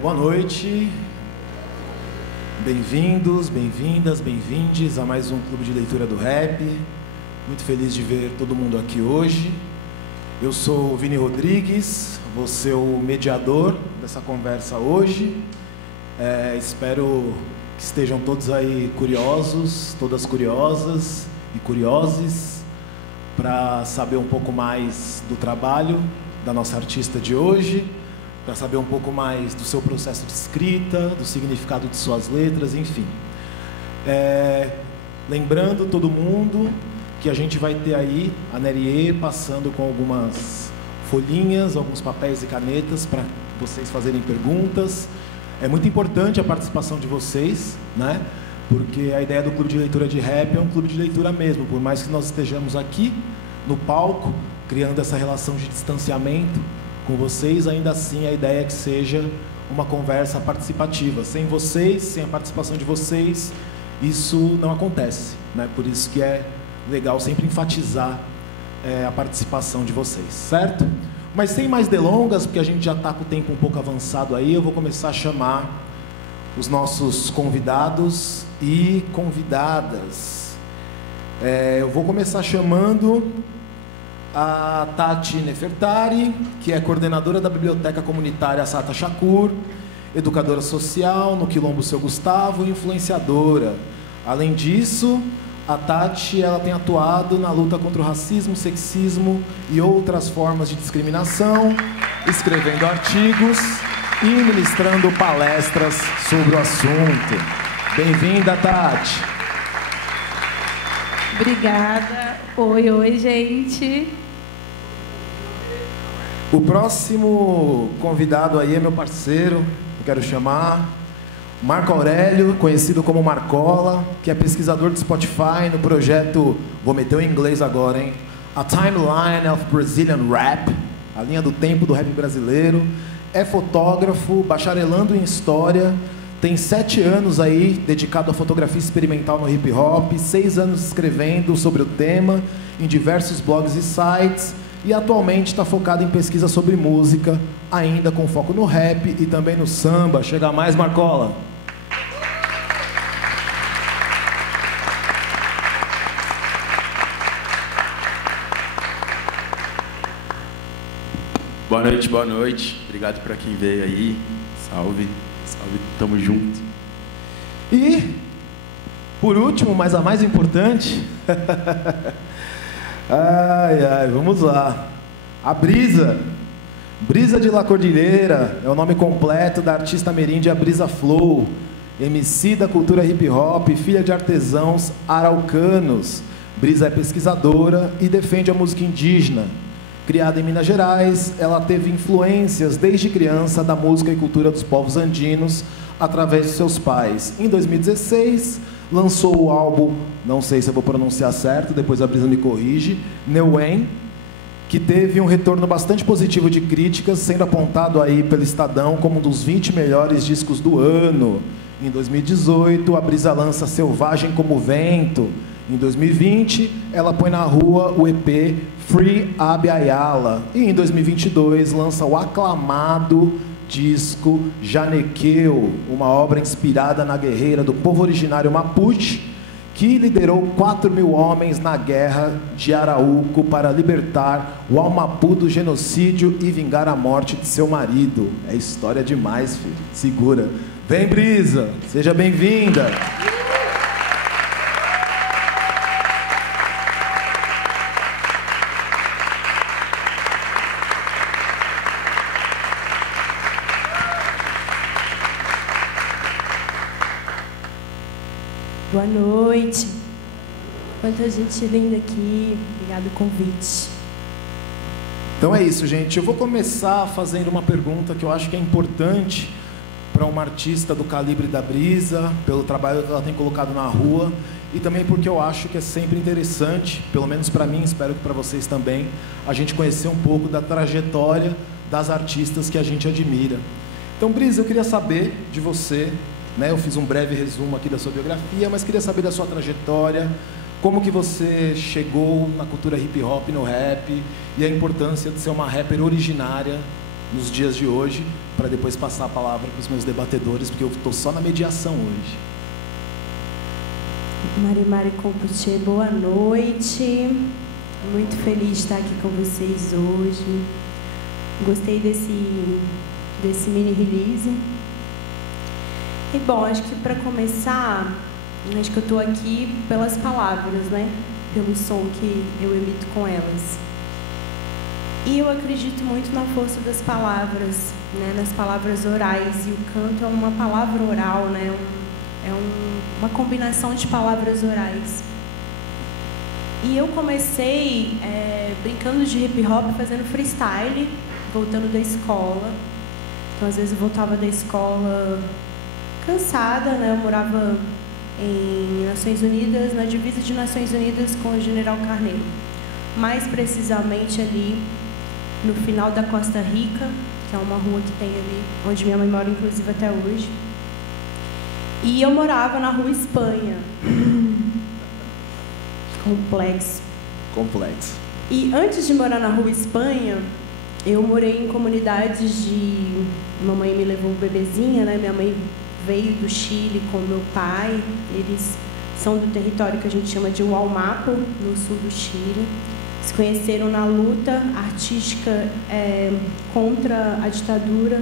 Boa noite, bem-vindos, bem-vindas, bem-vindes a mais um Clube de Leitura do Rap. Muito feliz de ver todo mundo aqui hoje. Eu sou o Vini Rodrigues, vou ser o mediador dessa conversa hoje. Espero que estejam todos aí curiosos, todas curiosas e curioses, para saber um pouco mais do trabalho da nossa artista de hoje, para saber um pouco mais do seu processo de escrita, do significado de suas letras, enfim. Lembrando todo mundo que a gente vai ter aí a Nerie passando com algumas folhinhas, alguns papéis e canetas para vocês fazerem perguntas. É muito importante a participação de vocês, né? Porque a ideia do Clube de Leitura de Rap é um clube de leitura mesmo, por mais que nós estejamos aqui no palco, criando essa relação de distanciamento com vocês, ainda assim a ideia é que seja uma conversa participativa. Sem vocês, sem a participação de vocês, isso não acontece, né? Por isso que é legal sempre enfatizar a participação de vocês, certo? Mas sem mais delongas, porque a gente já está com o tempo um pouco avançado aí, eu vou começar a chamar os nossos convidados e convidadas. Eu vou começar chamando a Tati Nefertari, que é coordenadora da Biblioteca Comunitária Assata Shakur, educadora social no Quilombo Seu Gustavo e influenciadora. Além disso, a Tati ela tem atuado na luta contra o racismo, sexismo e outras formas de discriminação, escrevendo artigos e ministrando palestras sobre o assunto. Bem-vinda, Tati. Obrigada. Oi, gente. O próximo convidado aí é meu parceiro, eu quero chamar Marco Aurélio, conhecido como Marcola, que é pesquisador do Spotify no projeto, vou meter o inglês agora, hein? A Timeline of Brazilian Rap, a linha do tempo do rap brasileiro. É fotógrafo, bacharelando em História, tem 7 anos aí dedicado à fotografia experimental no hip hop, 6 anos escrevendo sobre o tema em diversos blogs e sites, e atualmente está focado em pesquisa sobre música, ainda com foco no rap e também no samba. Chega mais, Marcola! Boa noite, boa noite. Obrigado para quem veio aí. Salve, salve, tamo junto. E, por último, mas a mais importante, vamos lá. A Brisa de La Cordilheira é o nome completo da artista ameríndia Brisa Flow, MC da cultura hip hop, filha de artesãos araucanos. Brisa é pesquisadora e defende a música indígena. Criada em Minas Gerais, ela teve influências desde criança da música e cultura dos povos andinos através de seus pais. Em 2016, lançou o álbum, não sei se eu vou pronunciar certo, depois a Brisa me corrige, Neuwen, que teve um retorno bastante positivo de críticas, sendo apontado aí pelo Estadão como um dos 20 melhores discos do ano. Em 2018, a Brisa lança Selvagem como Vento. Em 2020, ela põe na rua o EP Free Abby Ayala. E em 2022, lança o aclamado disco Janequeu, uma obra inspirada na guerreira do povo originário Mapuche, que liderou 4.000 homens na guerra de Arauco para libertar o Almapu do genocídio e vingar a morte de seu marido. É história demais, filho. Segura. Vem, Brisa. Seja bem-vinda. Boa noite. Quanta gente linda aqui. Obrigado pelo convite. Então é isso, gente. Eu vou começar fazendo uma pergunta que eu acho que é importante para uma artista do calibre da Brisa, pelo trabalho que ela tem colocado na rua, e também porque eu acho que é sempre interessante, pelo menos para mim, espero que para vocês também, a gente conhecer um pouco da trajetória das artistas que a gente admira. Então, Brisa, eu queria saber de você, né? Eu fiz um breve resumo aqui da sua biografia, mas queria saber da sua trajetória, como que você chegou na cultura hip hop, no rap, e a importância de ser uma rapper originária nos dias de hoje, para depois passar a palavra para os meus debatedores, porque eu estou só na mediação hoje. Mari Compuche, boa noite. Muito feliz de estar aqui com vocês hoje. Gostei desse mini release. E bom, acho que para começar, acho que eu estou aqui pelas palavras, né? Pelo som que eu emito com elas. E eu acredito muito na força das palavras, né? Nas palavras orais. E o canto é uma palavra oral, né? Uma combinação de palavras orais. E eu comecei brincando de hip hop, fazendo freestyle, voltando da escola. Então, às vezes, eu voltava da escola cansada, né? Eu morava em Nações Unidas, na divisa de Nações Unidas com o General Carneiro. Mais precisamente ali no final da Costa Rica, que é uma rua que tem ali, onde minha mãe mora, inclusive, até hoje. E eu morava na Rua Espanha. Complexo. E antes de morar na Rua Espanha, eu morei em comunidades de... Mamãe me levou bebezinha, né? Minha mãe veio do Chile com meu pai. Eles são do território que a gente chama de Hualmapo, no sul do Chile. Se conheceram na luta artística contra a ditadura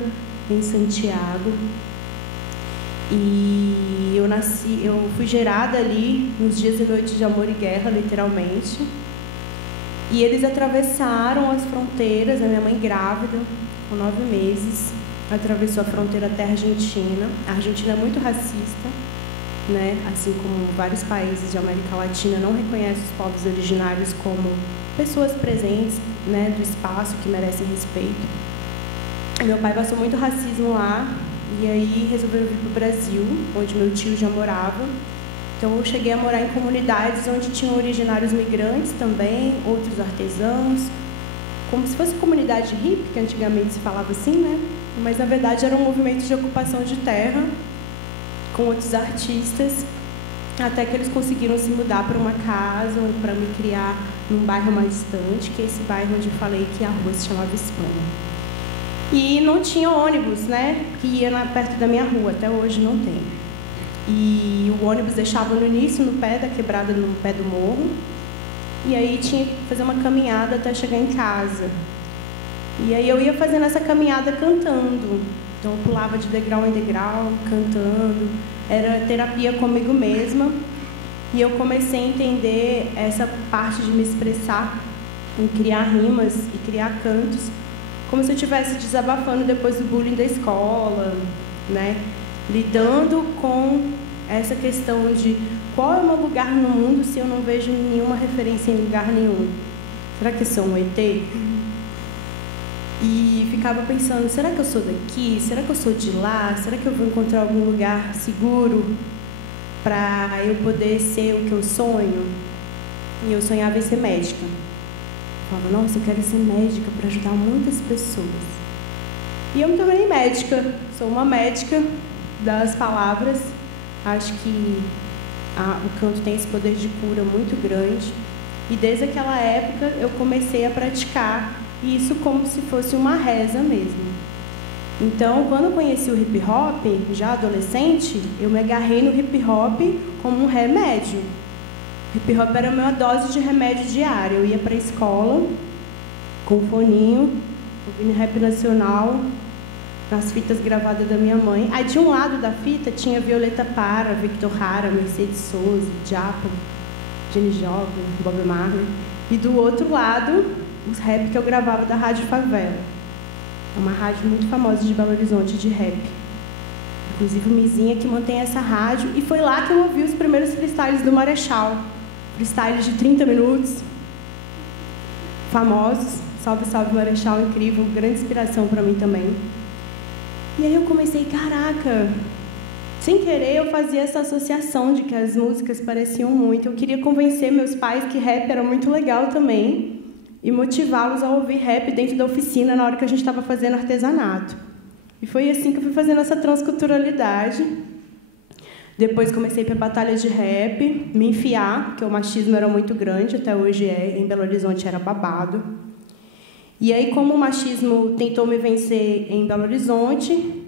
em Santiago. E eu fui gerada ali nos dias e noites de amor e guerra, literalmente. E eles atravessaram as fronteiras, a minha mãe grávida, com 9 meses, atravessou a fronteira até a Argentina. A Argentina é muito racista, né? Assim como vários países de América Latina não reconhecem os povos originários como pessoas presentes, né, do espaço que merecem respeito. Meu pai passou muito racismo lá. E aí resolveram vir para o Brasil, onde meu tio já morava. Então eu cheguei a morar em comunidades onde tinham originários migrantes também, outros artesãos, como se fosse comunidade hippie, que antigamente se falava assim, né? Mas na verdade era um movimento de ocupação de terra, com outros artistas, até que eles conseguiram se mudar para uma casa, para me criar num bairro mais distante, que é esse bairro onde eu falei que a rua se chamava Espanha. E não tinha ônibus, né, que ia perto da minha rua, até hoje não tem. E o ônibus deixava no início, no pé da quebrada, no pé do morro, e aí tinha que fazer uma caminhada até chegar em casa. E aí eu ia fazendo essa caminhada cantando, então eu pulava de degrau em degrau, cantando, era terapia comigo mesma, e eu comecei a entender essa parte de me expressar, em criar rimas e criar cantos, como se eu estivesse desabafando depois do bullying da escola, né? Lidando com essa questão de qual é o meu lugar no mundo se eu não vejo nenhuma referência em lugar nenhum. Será que eu sou um ET? E ficava pensando, será que eu sou daqui? Será que eu sou de lá? Será que eu vou encontrar algum lugar seguro para eu poder ser o que eu sonho? E eu sonhava em ser médica. Falava, nossa, eu quero ser médica para ajudar muitas pessoas. E eu me tornei médica. Sou uma médica das palavras. Acho que o canto tem esse poder de cura muito grande. E desde aquela época eu comecei a praticar isso como se fosse uma reza mesmo. Então, quando eu conheci o hip hop, já adolescente, eu me agarrei no hip hop como um remédio. Hip hop era a minha dose de remédio diária. Eu ia para a escola com um foninho, ouvindo rap nacional, nas fitas gravadas da minha mãe. Aí de um lado da fita tinha Violeta Parra, Victor Hara, Mercedes Sosa, Japa, Jenny Joplin, Bob Marley. E do outro lado, os rap que eu gravava da Rádio Favela. É uma rádio muito famosa de Belo Horizonte de rap. Inclusive o Mizinha que mantém essa rádio. E foi lá que eu ouvi os primeiros freestyles do Marechal. Freestyles de 30 minutos, famosos. Salve, salve Marechal, incrível, grande inspiração para mim também. E aí eu comecei, caraca, sem querer eu fazia essa associação de que as músicas pareciam muito. Eu queria convencer meus pais que rap era muito legal também e motivá-los a ouvir rap dentro da oficina na hora que a gente estava fazendo artesanato. E foi assim que eu fui fazendo essa transculturalidade. Depois comecei para batalha de rap, me enfiar, porque o machismo era muito grande, até hoje é, em Belo Horizonte era babado. E aí, como o machismo tentou me vencer em Belo Horizonte,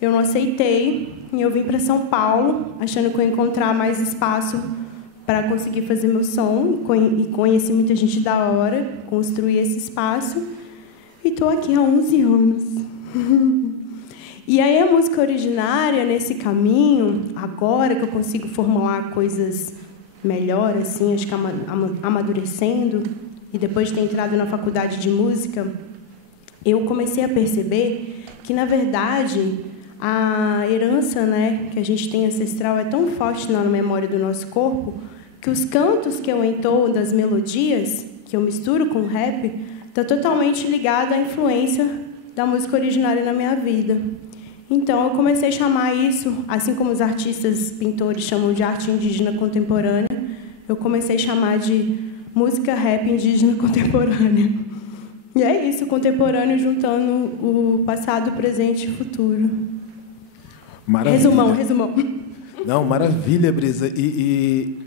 eu não aceitei e eu vim para São Paulo, achando que eu ia encontrar mais espaço para conseguir fazer meu som, e conheci muita gente da hora, construí esse espaço, e estou aqui há 11 anos. E aí a música originária, nesse caminho, agora que eu consigo formular coisas melhor, assim, acho que amadurecendo, e depois de ter entrado na faculdade de música, eu comecei a perceber que, na verdade, a herança, né, que a gente tem ancestral é tão forte na memória do nosso corpo que os cantos que eu entoo das melodias, que eu misturo com rap, está totalmente ligado à influência da música originária na minha vida. Então, eu comecei a chamar isso, assim como os artistas pintores chamam de arte indígena contemporânea, eu comecei a chamar de música rap indígena contemporânea. E é isso, contemporâneo juntando o passado, presente e futuro. Maravilha. Resumão. Não, maravilha, Brisa. E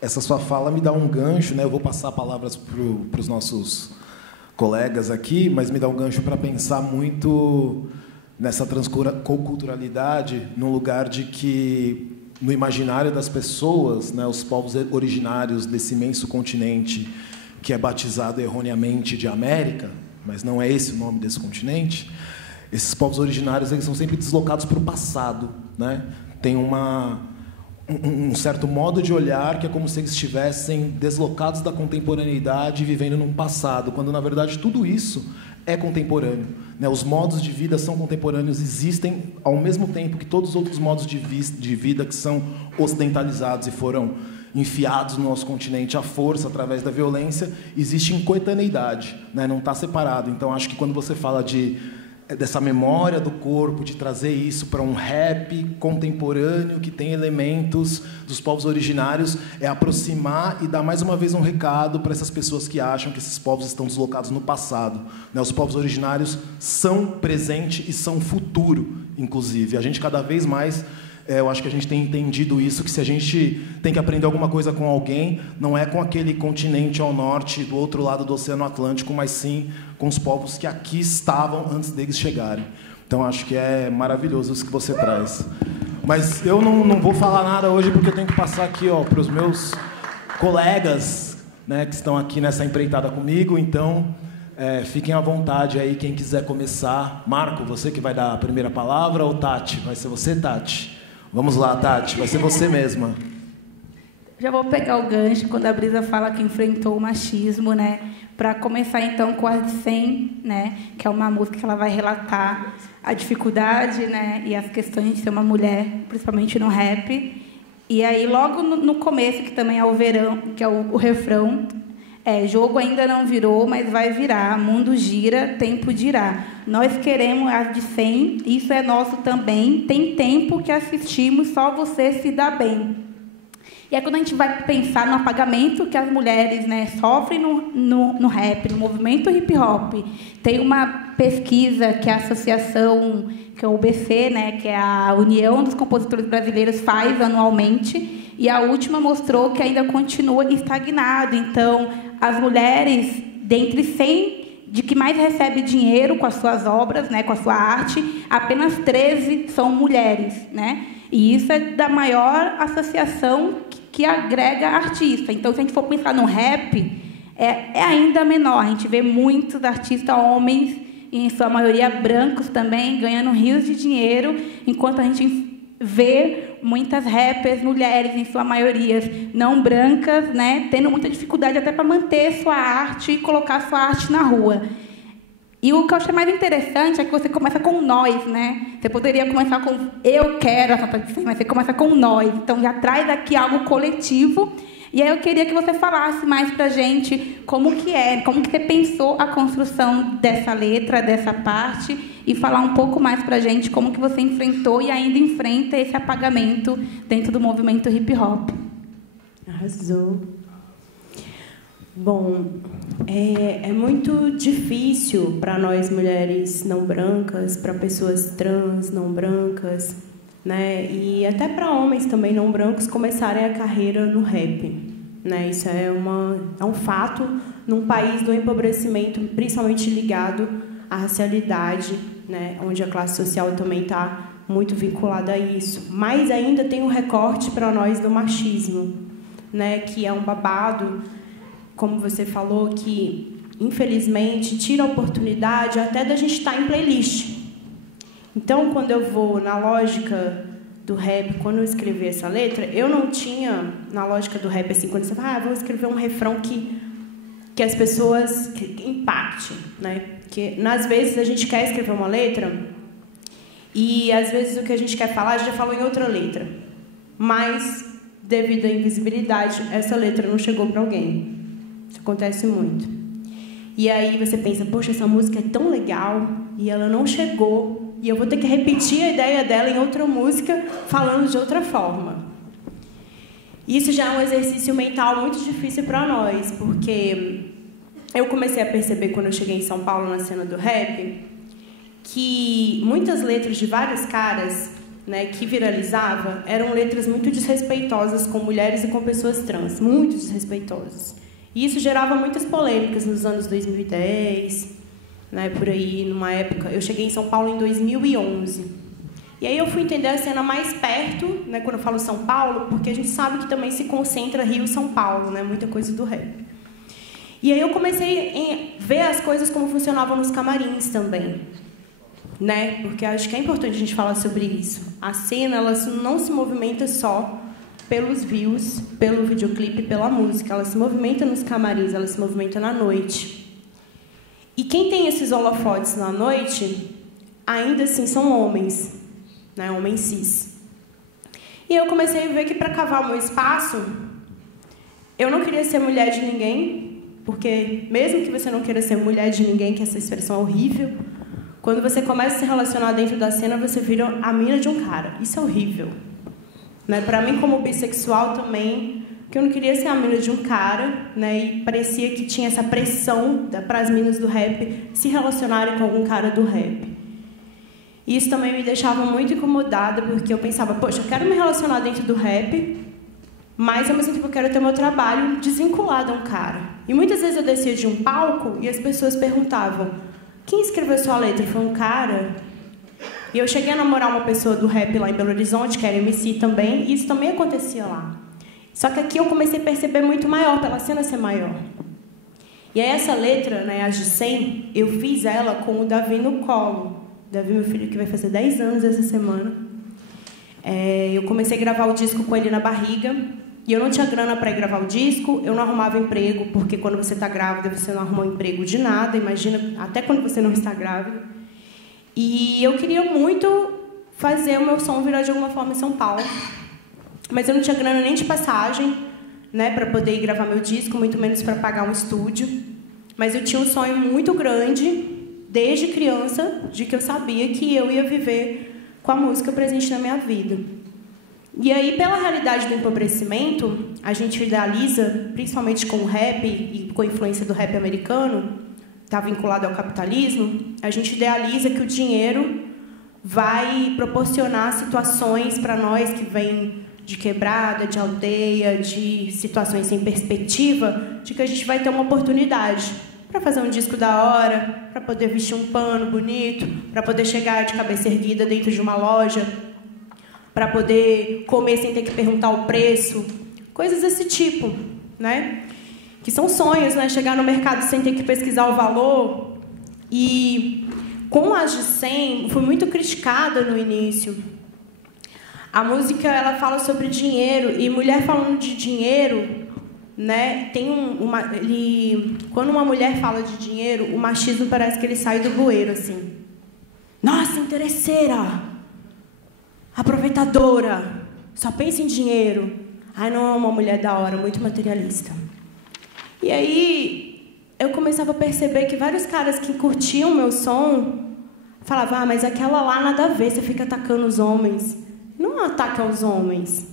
essa sua fala me dá um gancho, né? Eu vou passar palavras para os nossos colegas aqui, mas me dá um gancho para pensar muito nessa transculturalidade, num lugar de que, no imaginário das pessoas, né, os povos originários desse imenso continente, que é batizado erroneamente de América, mas não é esse o nome desse continente, esses povos originários eles são sempre deslocados para o passado, né? Tem um certo modo de olhar que é como se eles estivessem deslocados da contemporaneidade e vivendo num passado, quando, na verdade, tudo isso é contemporâneo, né? Os modos de vida são contemporâneos, existem ao mesmo tempo que todos os outros modos de vida que são ocidentalizados e foram enfiados no nosso continente à força, através da violência, existe em coetaneidade, né? Não está separado. Então, acho que quando você fala dessa memória do corpo, de trazer isso para um rap contemporâneo que tem elementos dos povos originários, é aproximar e dar mais uma vez um recado para essas pessoas que acham que esses povos estão deslocados no passado, né? Os povos originários são presente e são futuro, inclusive. A gente cada vez mais... eu acho que a gente tem entendido isso, que se a gente tem que aprender alguma coisa com alguém, não é com aquele continente ao norte, do outro lado do Oceano Atlântico, mas sim com os povos que aqui estavam antes deles chegarem. Então, acho que é maravilhoso isso que você traz. Mas eu não vou falar nada hoje, porque eu tenho que passar aqui para os meus colegas, né, que estão aqui nessa empreitada comigo. Então, fiquem à vontade aí, quem quiser começar. Marco, você que vai dar a primeira palavra, ou Tati? Vai ser você, Tati? Vamos lá, Tati, vai ser você mesma. Já vou pegar o gancho quando a Brisa fala que enfrentou o machismo, né? Para começar, então, com a de 100, né? Que é uma música que ela vai relatar a dificuldade, né? E as questões de ser uma mulher, principalmente no rap. E aí, logo no começo, que também é o verão, que é o refrão, jogo ainda não virou, mas vai virar. Mundo gira, tempo dirá. Nós queremos as de 100, isso é nosso também. Tem tempo que assistimos, só você se dá bem. E aí, quando a gente vai pensar no apagamento que as mulheres, né, sofrem no rap, no movimento hip-hop, tem uma pesquisa que a associação, que é o UBC, né, que é a União dos Compositores Brasileiros, faz anualmente, e a última mostrou que ainda continua estagnado. Então, as mulheres, dentre 100 de que mais recebe dinheiro com as suas obras, né, com a sua arte, apenas 13 são mulheres, né? E isso é da maior associação que agrega artista. Então, se a gente for pensar no rap, é ainda menor. A gente vê muitos artistas homens, e em sua maioria brancos também, ganhando rios de dinheiro, enquanto a gente vê muitas rappers, mulheres, em sua maioria não brancas, né, tendo muita dificuldade até para manter sua arte e colocar sua arte na rua. E o que eu achei mais interessante é que você começa com nós, né? Você poderia começar com eu quero essa tradição, mas você começa com nós. Então, já traz aqui algo coletivo. E aí eu queria que você falasse mais para a gente como que você pensou a construção dessa letra, dessa parte, e falar um pouco mais para a gente como que você enfrentou e ainda enfrenta esse apagamento dentro do movimento hip-hop. Arrasou. Bom, é muito difícil para nós mulheres não brancas, para pessoas trans não brancas, né? E até para homens também não brancos começarem a carreira no rap, né? Isso é um fato num país do empobrecimento, principalmente ligado à racialidade, né, onde a classe social também está muito vinculada a isso. Mas ainda tem um recorte para nós do machismo, né, que é um babado, como você falou, que, infelizmente, tira a oportunidade até da gente estar em playlist. Então, quando eu vou na lógica do rap, quando eu escrevi essa letra, eu não tinha, na lógica do rap, assim, quando você fala, vou escrever um refrão que as pessoas que impacte, né? Porque, às vezes, a gente quer escrever uma letra e, às vezes, o que a gente quer falar, a gente já falou em outra letra. Mas, devido à invisibilidade, essa letra não chegou para alguém. Isso acontece muito. E aí você pensa, poxa, essa música é tão legal e ela não chegou e eu vou ter que repetir a ideia dela em outra música falando de outra forma. Isso já é um exercício mental muito difícil para nós, porque eu comecei a perceber quando eu cheguei em São Paulo na cena do rap que muitas letras de vários caras, né, que viralizava eram letras muito desrespeitosas com mulheres e com pessoas trans, muito desrespeitosas. E isso gerava muitas polêmicas nos anos 2010, né, por aí, numa época... Eu cheguei em São Paulo em 2011. E aí eu fui entender a cena mais perto, né, quando eu falo São Paulo, porque a gente sabe que também se concentra Rio e São Paulo, né, muita coisa do rap. E aí eu comecei a ver as coisas como funcionavam nos camarins também, né, porque acho que é importante a gente falar sobre isso. A cena, ela não se movimenta só pelos views, pelo videoclipe, pela música. Ela se movimenta nos camarins, ela se movimenta na noite. E quem tem esses holofotes na noite, ainda assim, são homens, né? Homens cis. E eu comecei a ver que, para cavar o meu espaço, eu não queria ser mulher de ninguém, porque, mesmo que você não queira ser mulher de ninguém, que essa expressão é horrível, quando você começa a se relacionar dentro da cena, você vira a mina de um cara. Isso é horrível. Né? Para mim, como bissexual também, que eu não queria ser a mina de um cara, né? E parecia que tinha essa pressão para as minas do rap se relacionarem com algum cara do rap. E isso também me deixava muito incomodada, porque eu pensava, poxa, eu quero me relacionar dentro do rap, mas ao mesmo tempo eu quero ter meu trabalho desvinculado a um cara. E muitas vezes eu descia de um palco e as pessoas perguntavam, quem escreveu sua letra? Foi um cara? E eu cheguei a namorar uma pessoa do rap lá em Belo Horizonte, que era MC também, e isso também acontecia lá. Só que aqui eu comecei a perceber muito maior, pela cena ser maior. E aí essa letra, né, a de 100, eu fiz ela com o Davi no colo. Davi, meu filho, que vai fazer 10 anos essa semana. Eu comecei a gravar o disco com ele na barriga, e eu não tinha grana para ir gravar o disco, eu não arrumava emprego, porque quando você está grávida, você não arruma emprego de nada, imagina, até quando você não está grávida. E eu queria muito fazer o meu som virar de alguma forma em São Paulo. Mas eu não tinha grana nem de passagem, né, para poder ir gravar meu disco, muito menos para pagar um estúdio. Mas eu tinha um sonho muito grande, desde criança, de que eu sabia que eu ia viver com a música presente na minha vida. E aí, pela realidade do empobrecimento, a gente idealiza, principalmente com o rap e com a influência do rap americano, está vinculado ao capitalismo, a gente idealiza que o dinheiro vai proporcionar situações para nós que vêm de quebrada, de aldeia, de situações sem perspectiva, de que a gente vai ter uma oportunidade para fazer um disco da hora, para poder vestir um pano bonito, para poder chegar de cabeça erguida dentro de uma loja, para poder comer sem ter que perguntar o preço, coisas desse tipo, né? Que são sonhos, né? Chegar no mercado sem ter que pesquisar o valor. E com as de 100, fui muito criticada no início. A música, ela fala sobre dinheiro, e mulher falando de dinheiro, né? Tem quando uma mulher fala de dinheiro, o machismo parece que ele sai do bueiro, assim. Nossa, interesseira! Aproveitadora! Só pensa em dinheiro. Ai, não é uma mulher da hora, muito materialista. E aí, eu começava a perceber que vários caras que curtiam o meu som falavam, mas aquela lá nada a ver, você fica atacando os homens. Não é um ataque aos homens,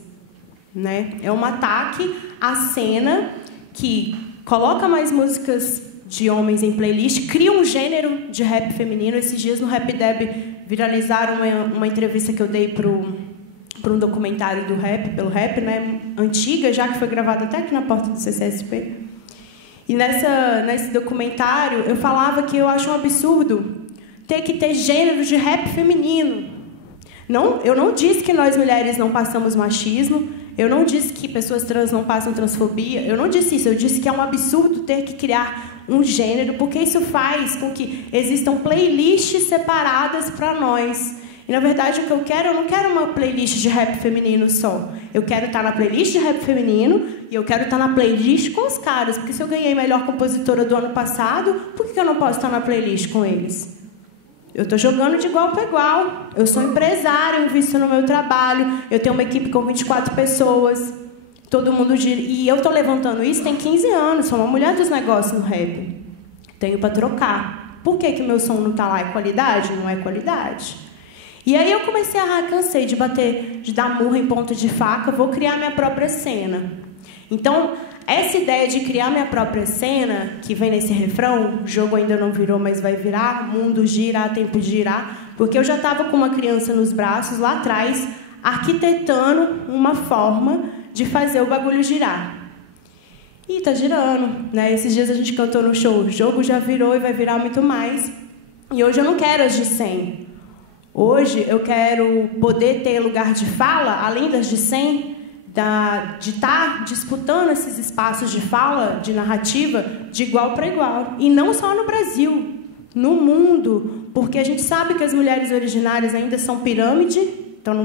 né? É um ataque à cena que coloca mais músicas de homens em playlist, cria um gênero de rap feminino. Esses dias no Rap Deb viralizaram uma entrevista que eu dei para um documentário do rap, pelo rap, né? Antiga, já que foi gravada até aqui na porta do CCSP. E nesse documentário eu falava que eu acho um absurdo ter que ter gênero de rap feminino. Eu não disse que nós mulheres não passamos machismo, eu não disse que pessoas trans não passam transfobia, eu não disse isso, eu disse que é um absurdo ter que criar um gênero, porque isso faz com que existam playlists separadas para nós. E, na verdade, o que eu não quero uma playlist de rap feminino só. Eu quero estar na playlist de rap feminino e eu quero estar na playlist com os caras, porque se eu ganhei melhor compositora do ano passado, por que eu não posso estar na playlist com eles? Eu estou jogando de igual para igual. Eu sou empresária, eu invisto no meu trabalho, eu tenho uma equipe com 24 pessoas, todo mundo e eu estou levantando isso tem 15 anos, sou uma mulher dos negócios no rap. Tenho para trocar. Por que meu som não está lá? É qualidade? Não é qualidade. E aí eu comecei cansei de dar murro em ponta de faca, vou criar minha própria cena. Então, essa ideia de criar minha própria cena, que vem nesse refrão, o jogo ainda não virou, mas vai virar, mundo gira, há tempo de girar, porque eu já estava com uma criança nos braços, lá atrás, arquitetando uma forma de fazer o bagulho girar. E tá girando, né? Esses dias a gente cantou no show, o jogo já virou e vai virar muito mais. E hoje eu não quero as de 100. Hoje eu quero poder ter lugar de fala, além das de 100, de estar disputando esses espaços de fala, de narrativa, de igual para igual. E não só no Brasil, no mundo, porque a gente sabe que as mulheres originárias ainda são pirâmide, estão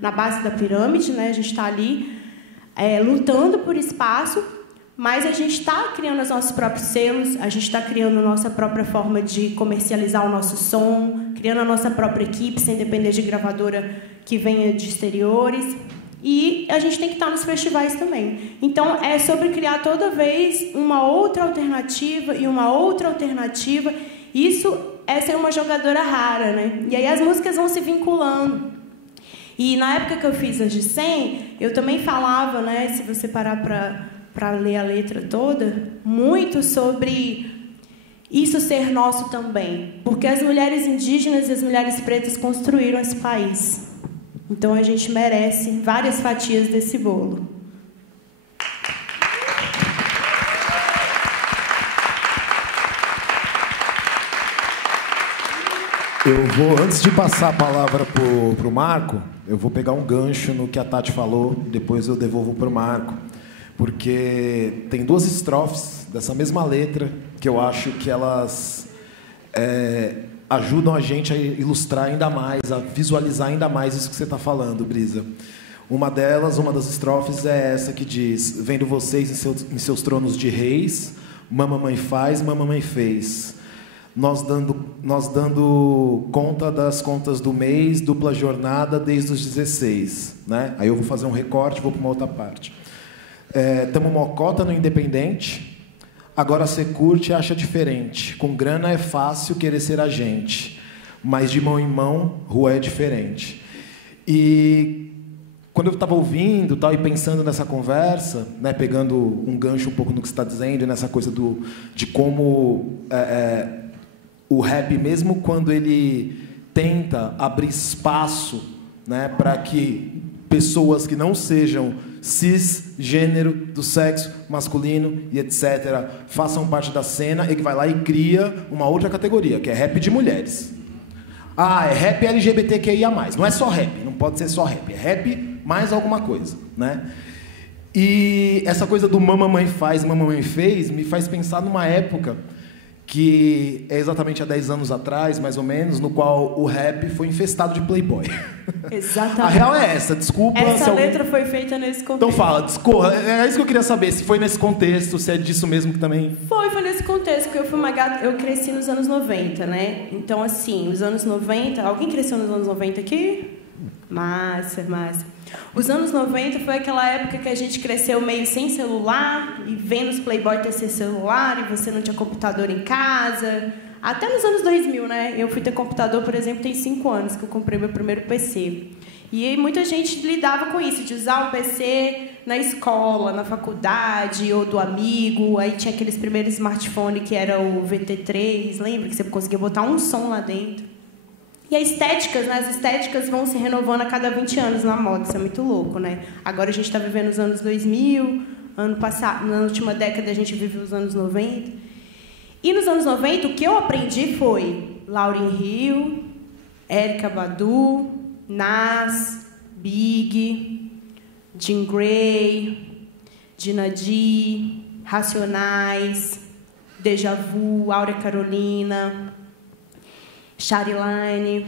na base da pirâmide, né? A gente está ali lutando por espaço, mas a gente está criando os nossos próprios selos, a gente está criando a nossa própria forma de comercializar o nosso som, criando a nossa própria equipe, sem depender de gravadora que venha de exteriores. E a gente tem que estar nos festivais também. Então, é sobre criar toda vez uma outra alternativa e uma outra alternativa. Isso é ser uma jogadora rara, né? E aí as músicas vão se vinculando. E na época que eu fiz as de 100, eu também falava, né, se você parar para ler a letra toda, muito sobre isso ser nosso também. Porque as mulheres indígenas e as mulheres pretas construíram esse país. Então a gente merece várias fatias desse bolo. Eu vou, antes de passar a palavra pro Marco, eu vou pegar um gancho no que a Tati falou, depois eu devolvo pro Marco. Porque tem duas estrofes dessa mesma letra que eu acho que elas ajudam a gente a ilustrar ainda mais, a visualizar ainda mais isso que você está falando, Brisa. Uma das estrofes é essa que diz: vendo vocês em seus tronos de reis, mamãe faz, mamãe fez. Nós dando conta das contas do mês, dupla jornada desde os 16. Né? Aí eu vou fazer um recorte, vou para uma outra parte. Tamo mocota no Independente. Agora você curte e acha diferente. Com grana é fácil querer ser a gente, mas de mão em mão, rua é diferente. E quando eu estava ouvindo tal, e pensando nessa conversa, né, pegando um gancho um pouco no que você está dizendo, nessa coisa de como o rap, mesmo quando ele tenta abrir espaço, né, para que pessoas que não sejam cisgênero, do sexo masculino e etc. façam parte da cena, ele vai lá e cria uma outra categoria, que é rap de mulheres. É rap LGBTQIA+. Não é só rap, não pode ser só rap, é rap mais alguma coisa, né? E essa coisa do mamãe faz, mamãe fez, me faz pensar numa época que é exatamente há 10 anos atrás, mais ou menos, no qual o rap foi infestado de playboy. Exatamente. A real é essa, desculpa... Essa letra foi feita nesse contexto. Então fala, discorra, é isso que eu queria saber, se foi nesse contexto, se é disso mesmo que também... Foi nesse contexto, porque eu fui uma gata, eu cresci nos anos 90, né? Então, assim, os anos 90... Alguém cresceu nos anos 90 aqui? Massa. Os anos 90 foi aquela época que a gente cresceu meio sem celular, e vendo os playboy ter seu celular, e você não tinha computador em casa. Até nos anos 2000, né? Eu fui ter computador, por exemplo, tem 5 anos que eu comprei meu primeiro PC. E aí muita gente lidava com isso, de usar o PC na escola, na faculdade, ou do amigo. Aí tinha aqueles primeiros smartphones que era o VT3, lembra? Que você conseguia botar um som lá dentro. E as estéticas vão se renovando a cada 20 anos na moda, isso é muito louco, né? Agora a gente está vivendo os anos 2000, ano passado, na última década a gente viveu os anos 90. E nos anos 90 o que eu aprendi foi Lauryn Hill, Erykah Badu, Nas, Big, Jean Grey, Dina D, Racionais, Deja Vu, Áurea Carolina, Chariline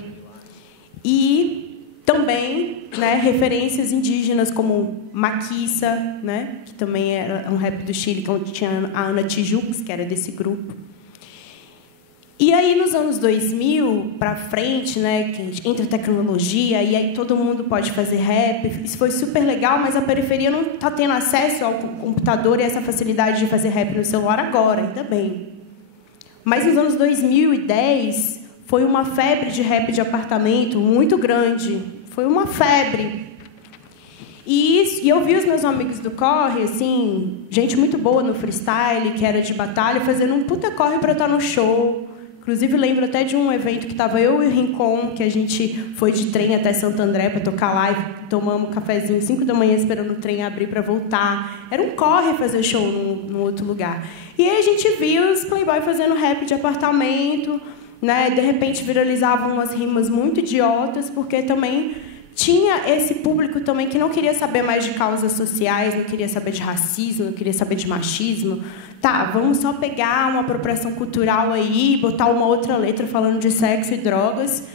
e também, né, referências indígenas como Maquissa, né, que também era um rap do Chile, onde tinha a Ana Tijoux, que era desse grupo. E aí, nos anos 2000 para frente, né, que entra tecnologia e aí todo mundo pode fazer rap, isso foi super legal, mas a periferia não está tendo acesso ao computador e essa facilidade de fazer rap no celular agora, ainda bem. Mas nos anos 2010 foi uma febre de rap de apartamento muito grande, foi uma febre. E eu vi os meus amigos do corre, assim, gente muito boa no freestyle, que era de batalha, fazendo um puta corre para estar no show. Inclusive, lembro até de um evento que estava eu e o Rincon, que a gente foi de trem até Santo André para tocar live, tomamos um cafezinho 5 da manhã esperando o trem abrir para voltar. Era um corre fazer show num outro lugar. E aí a gente viu os playboy fazendo rap de apartamento, né? De repente viralizavam umas rimas muito idiotas, porque também tinha esse público também que não queria saber mais de causas sociais, não queria saber de racismo, não queria saber de machismo. Tá, vamos só pegar uma apropriação cultural aí, botar uma outra letra falando de sexo e drogas,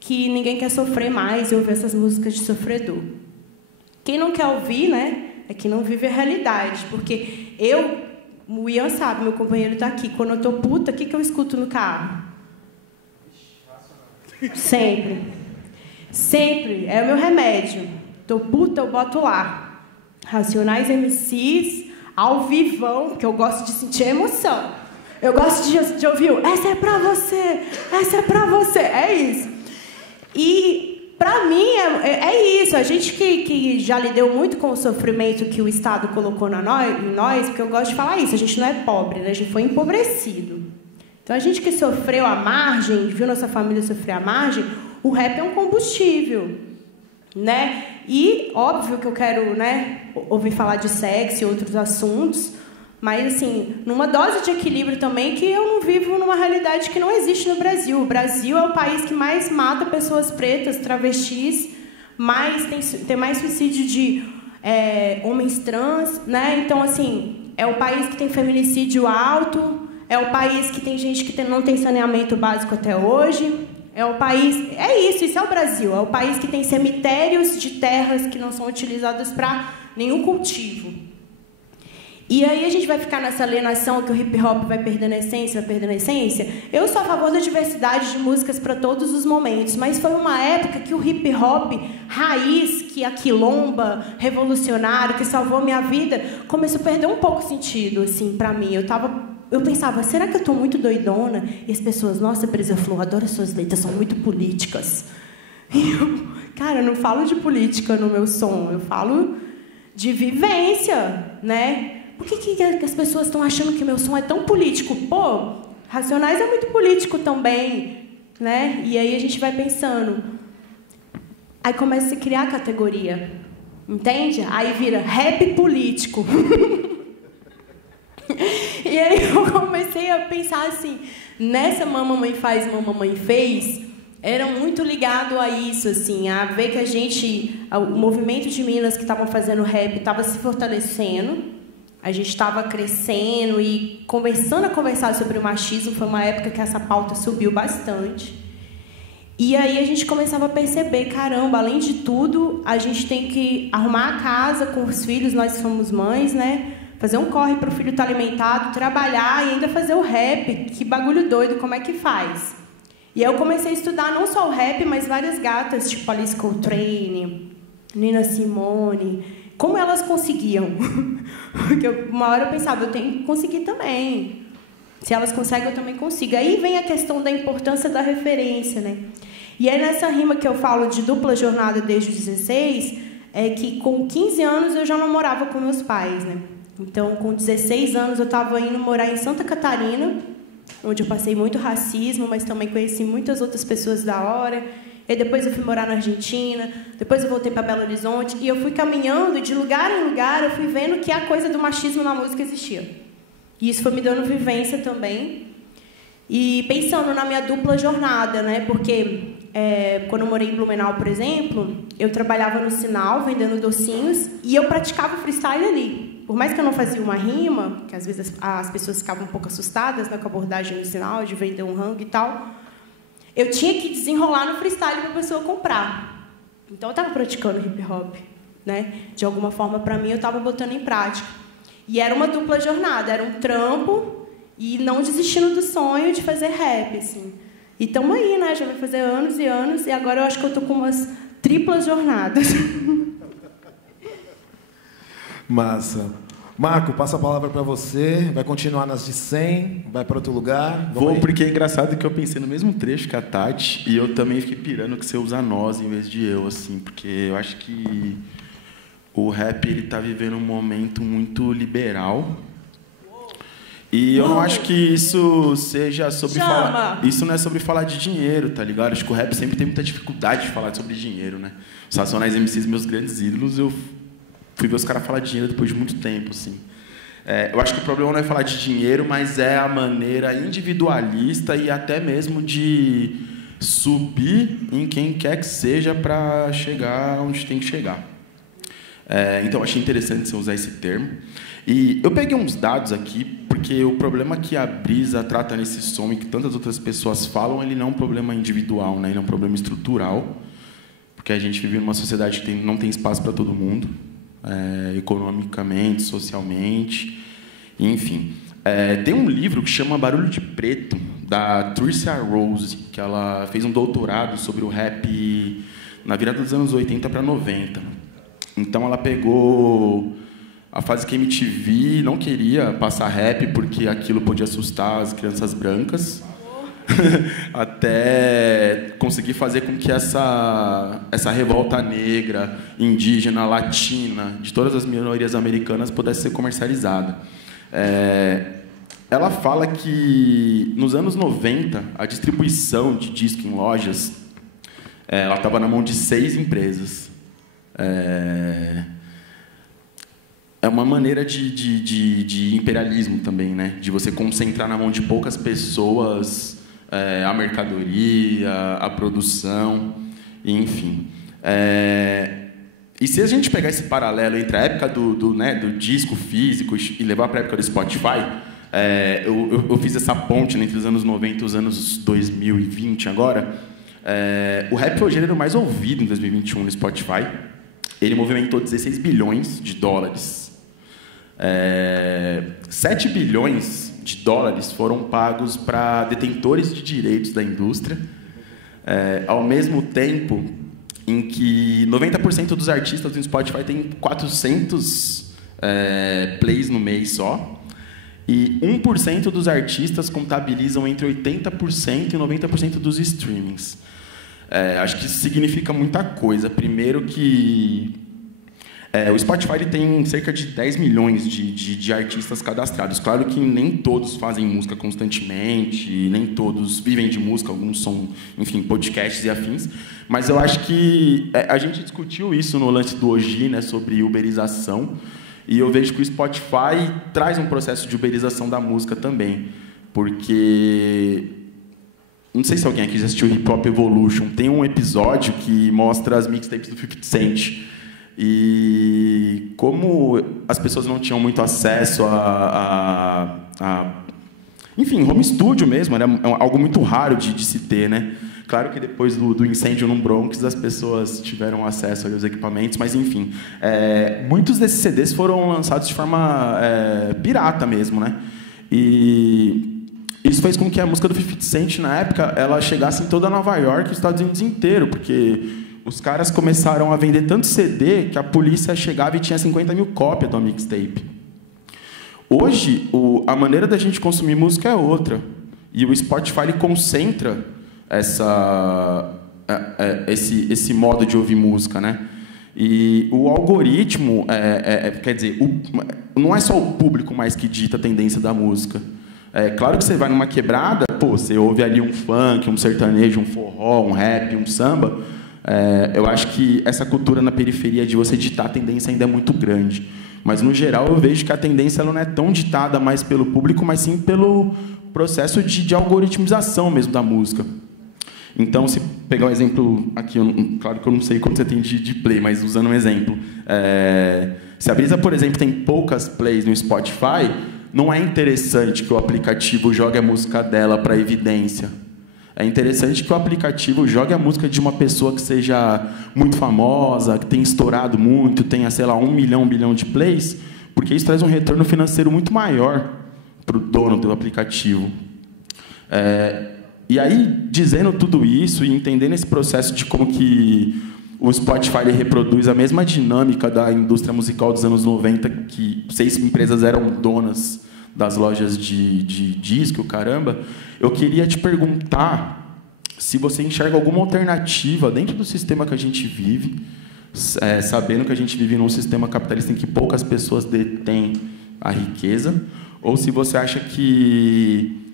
que ninguém quer sofrer mais e ouvir essas músicas de sofredor. Quem não quer ouvir, né, é que não vive a realidade. Porque o Ian sabe, meu companheiro está aqui, quando eu tô puta, o que eu escuto no carro? Sempre. Sempre. É o meu remédio. Tô puta, eu boto lá. Racionais MCs, ao vivão, porque eu gosto de sentir emoção. Eu gosto de ouvir essa é pra você, essa é pra você. É isso. E, pra mim, é isso. A gente que já lidou muito com o sofrimento que o Estado colocou em nós, porque eu gosto de falar isso, a gente não é pobre, né? A gente foi empobrecido. Então, a gente que sofreu à margem, viu nossa família sofrer à margem, o rap é um combustível, né? E óbvio que eu quero, né, ouvir falar de sexo e outros assuntos, mas assim, numa dose de equilíbrio também, que eu não vivo numa realidade que não existe no Brasil. O Brasil é o país que mais mata pessoas pretas, travestis, tem mais suicídio de homens trans, né? Então, assim, é o país que tem feminicídio alto, é o país que tem gente que não tem saneamento básico até hoje. É o país... isso é o Brasil. É o país que tem cemitérios de terras que não são utilizadas para nenhum cultivo. E aí a gente vai ficar nessa alienação que o hip-hop vai perdendo a essência, Eu sou a favor da diversidade de músicas para todos os momentos, mas foi uma época que o hip-hop raiz, que a quilomba, revolucionário, que salvou minha vida, começou a perder um pouco o sentido, assim, para mim. Eu pensava, será que eu estou muito doidona? E as pessoas, nossa, Brisa Flor, adoro as suas letras, são muito políticas. E eu não falo de política no meu som, eu falo de vivência, né? Por que as pessoas estão achando que meu som é tão político? Pô, Racionais é muito político também, né? E aí a gente vai pensando. Aí começa a se criar a categoria, entende? Aí vira rap político. E aí eu comecei a pensar assim, nessa Mamãe Faz, Mamãe Fez, era muito ligado a isso, assim, a ver que o movimento de meninas que estavam fazendo rap estava se fortalecendo, a gente estava crescendo e começando a conversar sobre o machismo. Foi uma época que essa pauta subiu bastante. E aí a gente começava a perceber, caramba, além de tudo, a gente tem que arrumar a casa com os filhos, nós somos mães, né? Fazer um corre para o filho estar alimentado, trabalhar e ainda fazer o rap. Que bagulho doido, como é que faz? E aí eu comecei a estudar não só o rap, mas várias gatas, tipo Alice Coltrane, Nina Simone. Como elas conseguiam? Porque uma hora eu pensava, eu tenho que conseguir também. Se elas conseguem, eu também consigo. Aí vem a questão da importância da referência, né? E é nessa rima que eu falo de dupla jornada desde os 16, é que com 15 anos eu já não morava com meus pais, né? Então, com 16 anos, eu estava indo morar em Santa Catarina, onde eu passei muito racismo, mas também conheci muitas outras pessoas da hora. E depois eu fui morar na Argentina, depois eu voltei para Belo Horizonte, e eu fui caminhando de lugar em lugar, eu fui vendo que a coisa do machismo na música existia. E isso foi me dando vivência também. E pensando na minha dupla jornada, né? Porque quando eu morei em Blumenau, por exemplo, eu trabalhava no sinal, vendendo docinhos, e eu praticava freestyle ali. Por mais que eu não fazia uma rima, que às vezes as pessoas ficavam um pouco assustadas, né, com a abordagem no sinal, de vender um rango e tal, eu tinha que desenrolar no freestyle para a pessoa comprar. Então, eu estava praticando hip-hop, né? De alguma forma, para mim, eu estava botando em prática. E era uma dupla jornada, era um trampo e não desistindo do sonho de fazer rap, assim. E estamos aí, né? Já vai fazer anos e anos, e agora eu acho que eu estou com umas triplas jornadas. Massa. Marco, passa a palavra para você. Vai continuar nas de 100? Vai para outro lugar? Vou, porque é engraçado que eu pensei no mesmo trecho que a Tati, e eu também fiquei pirando que você usa nós em vez de eu, assim, porque eu acho que o rap ele tá vivendo um momento muito liberal. E eu não acho que isso seja sobre falar... Isso não é sobre falar de dinheiro, tá ligado? Acho que o rap sempre tem muita dificuldade de falar sobre dinheiro, né? Os Racionais MCs, meus grandes ídolos, eu fui ver os caras falar de dinheiro depois de muito tempo, assim. Eu acho que o problema não é falar de dinheiro, mas é a maneira individualista e até mesmo de subir em quem quer que seja para chegar onde tem que chegar. Então, achei interessante você usar esse termo. E eu peguei uns dados aqui, porque o problema que a Brisa trata nesse som e que tantas outras pessoas falam, ele não é um problema individual, né? Ele é um problema estrutural, porque a gente vive numa sociedade que não tem espaço para todo mundo, economicamente, socialmente, enfim. Tem um livro que chama Barulho de Preto, da Tricia Rose, que ela fez um doutorado sobre o rap na virada dos anos 80 para 90. Então, ela pegou a fase que a MTV não queria passar rap porque aquilo podia assustar as crianças brancas, até conseguir fazer com que essa revolta negra, indígena, latina, de todas as minorias americanas pudesse ser comercializada. Ela fala que, nos anos 90, a distribuição de disco em lojas ela estava na mão de 6 empresas. É uma maneira de imperialismo também, né? De você concentrar na mão de poucas pessoas a mercadoria, a produção, enfim. E se a gente pegar esse paralelo entre a época do disco físico e levar para a época do Spotify, eu fiz essa ponte entre os anos 90 e os anos 2020 agora. O rap foi o gênero mais ouvido em 2021 no Spotify. Ele movimentou 16 bilhões de dólares. 7 bilhões de dólares foram pagos para detentores de direitos da indústria, ao mesmo tempo em que 90% dos artistas do Spotify tem 400 plays no mês só, e 1% dos artistas contabilizam entre 80% e 90% dos streamings. Acho que isso significa muita coisa. Primeiro que o Spotify ele tem cerca de 10 milhões de artistas cadastrados. Claro que nem todos fazem música constantemente, nem todos vivem de música, alguns são, enfim, podcasts e afins. Mas eu acho que a gente discutiu isso no lance do Oji, né, sobre uberização, e eu vejo que o Spotify traz um processo de uberização da música também, porque... Não sei se alguém aqui já assistiu Hip Hop Evolution. Tem um episódio que mostra as mixtapes do 50 Cent. E como as pessoas não tinham muito acesso enfim, home studio mesmo, era algo muito raro de se ter, né? Claro que depois do incêndio no Bronx as pessoas tiveram acesso aos equipamentos, mas enfim. Muitos desses CDs foram lançados de forma pirata mesmo, né? E... isso fez com que a música do 50 Cent, na época, ela chegasse em toda Nova York e os Estados Unidos inteiro, porque os caras começaram a vender tanto CD que a polícia chegava e tinha 50 mil cópias da mixtape. Hoje, a maneira da gente consumir música é outra. E o Spotify ele concentra esse modo de ouvir música, né? E o algoritmo, quer dizer, não é só o público mais que dita a tendência da música. É claro que você vai numa quebrada, pô, você ouve ali um funk, um sertanejo, um forró, um rap, um samba. Eu acho que essa cultura na periferia de você ditar a tendência ainda é muito grande. Mas, no geral, eu vejo que a tendência ela não é tão ditada mais pelo público, mas sim pelo processo de algoritmização mesmo da música. Então, se pegar um exemplo aqui, claro que eu não sei quanto você tem de play, mas usando um exemplo. Se a Brisa, por exemplo, tem poucas plays no Spotify, não é interessante que o aplicativo jogue a música dela para evidência. É interessante que o aplicativo jogue a música de uma pessoa que seja muito famosa, que tenha estourado muito, tenha, sei lá, 1 milhão, 1 bilhão de plays, porque isso traz um retorno financeiro muito maior para o dono do aplicativo. E aí, dizendo tudo isso e entendendo esse processo de como que o Spotify ele reproduz a mesma dinâmica da indústria musical dos anos 90, que 6 empresas eram donas das lojas de disco, caramba, eu queria te perguntar se você enxerga alguma alternativa dentro do sistema que a gente vive, sabendo que a gente vive num sistema capitalista em que poucas pessoas detêm a riqueza, ou se você acha que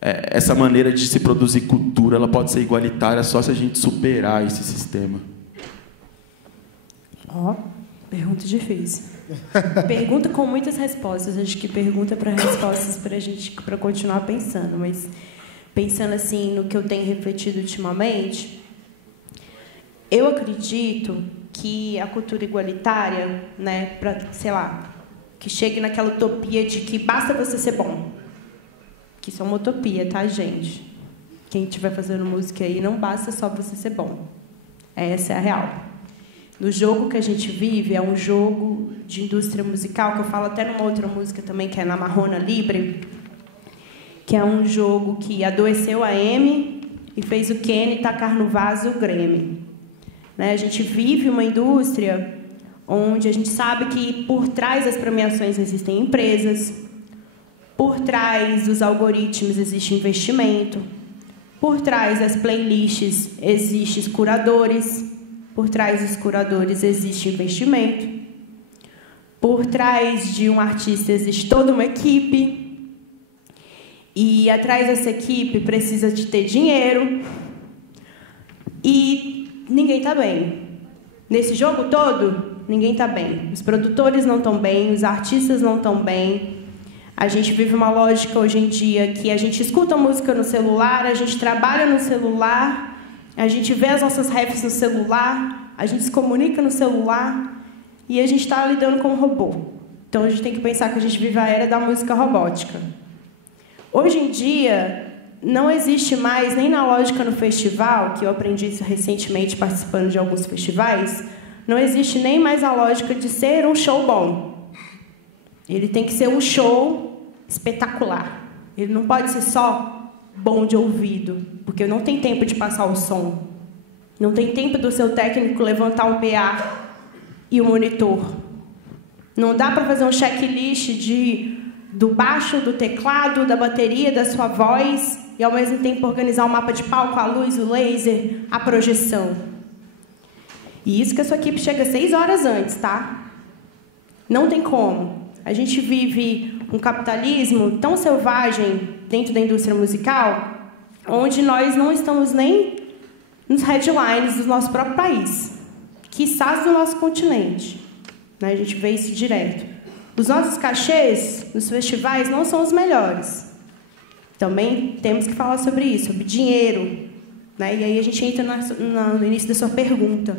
essa maneira de se produzir cultura ela pode ser igualitária só se a gente superar esse sistema. Pergunta difícil. Pergunta com muitas respostas. Acho que pergunta para respostas para continuar pensando. Mas pensando assim no que eu tenho refletido ultimamente, eu acredito que a cultura igualitária, né, sei lá, que chegue naquela utopia de que basta você ser bom. Que isso é uma utopia, tá, gente? Quem estiver fazendo música aí, não basta só você ser bom. Essa é a real. No jogo que a gente vive, é um jogo de indústria musical, que eu falo até numa outra música também, que é na Marrona Libre, que é um jogo que adoeceu a Amy e fez o Kenny tacar no vaso o Grammy. Né? A gente vive uma indústria onde a gente sabe que por trás das premiações existem empresas, por trás dos algoritmos existe investimento, por trás das playlists existem curadores, por trás dos curadores existe investimento, por trás de um artista existe toda uma equipe, e atrás dessa equipe precisa de ter dinheiro, e ninguém está bem. Nesse jogo todo, ninguém está bem. Os produtores não estão bem, os artistas não estão bem. A gente vive uma lógica hoje em dia que a gente escuta música no celular, a gente trabalha no celular, a gente vê as nossas refs no celular, a gente se comunica no celular e a gente está lidando com um robô. Então, a gente tem que pensar que a gente vive a era da música robótica. Hoje em dia, não existe mais, nem na lógica no festival, que eu aprendi isso recentemente participando de alguns festivais, não existe nem mais a lógica de ser um show bom. Ele tem que ser um show espetacular. Ele não pode ser só bom de ouvido, porque não tem tempo de passar o som. Não tem tempo do seu técnico levantar o PA e o monitor. Não dá para fazer um checklist do baixo, do teclado, da bateria, da sua voz e, ao mesmo tempo, organizar o mapa de palco, a luz, o laser, a projeção. E isso que a sua equipe chega 6 horas antes, tá? Não tem como. A gente vive um capitalismo tão selvagem dentro da indústria musical, onde nós não estamos nem nos headlines do nosso próprio país, quiçás do nosso continente. Né? A gente vê isso direto. Os nossos cachês nos festivais não são os melhores. Também temos que falar sobre isso, sobre dinheiro. Né? E aí a gente entra no início da sua pergunta.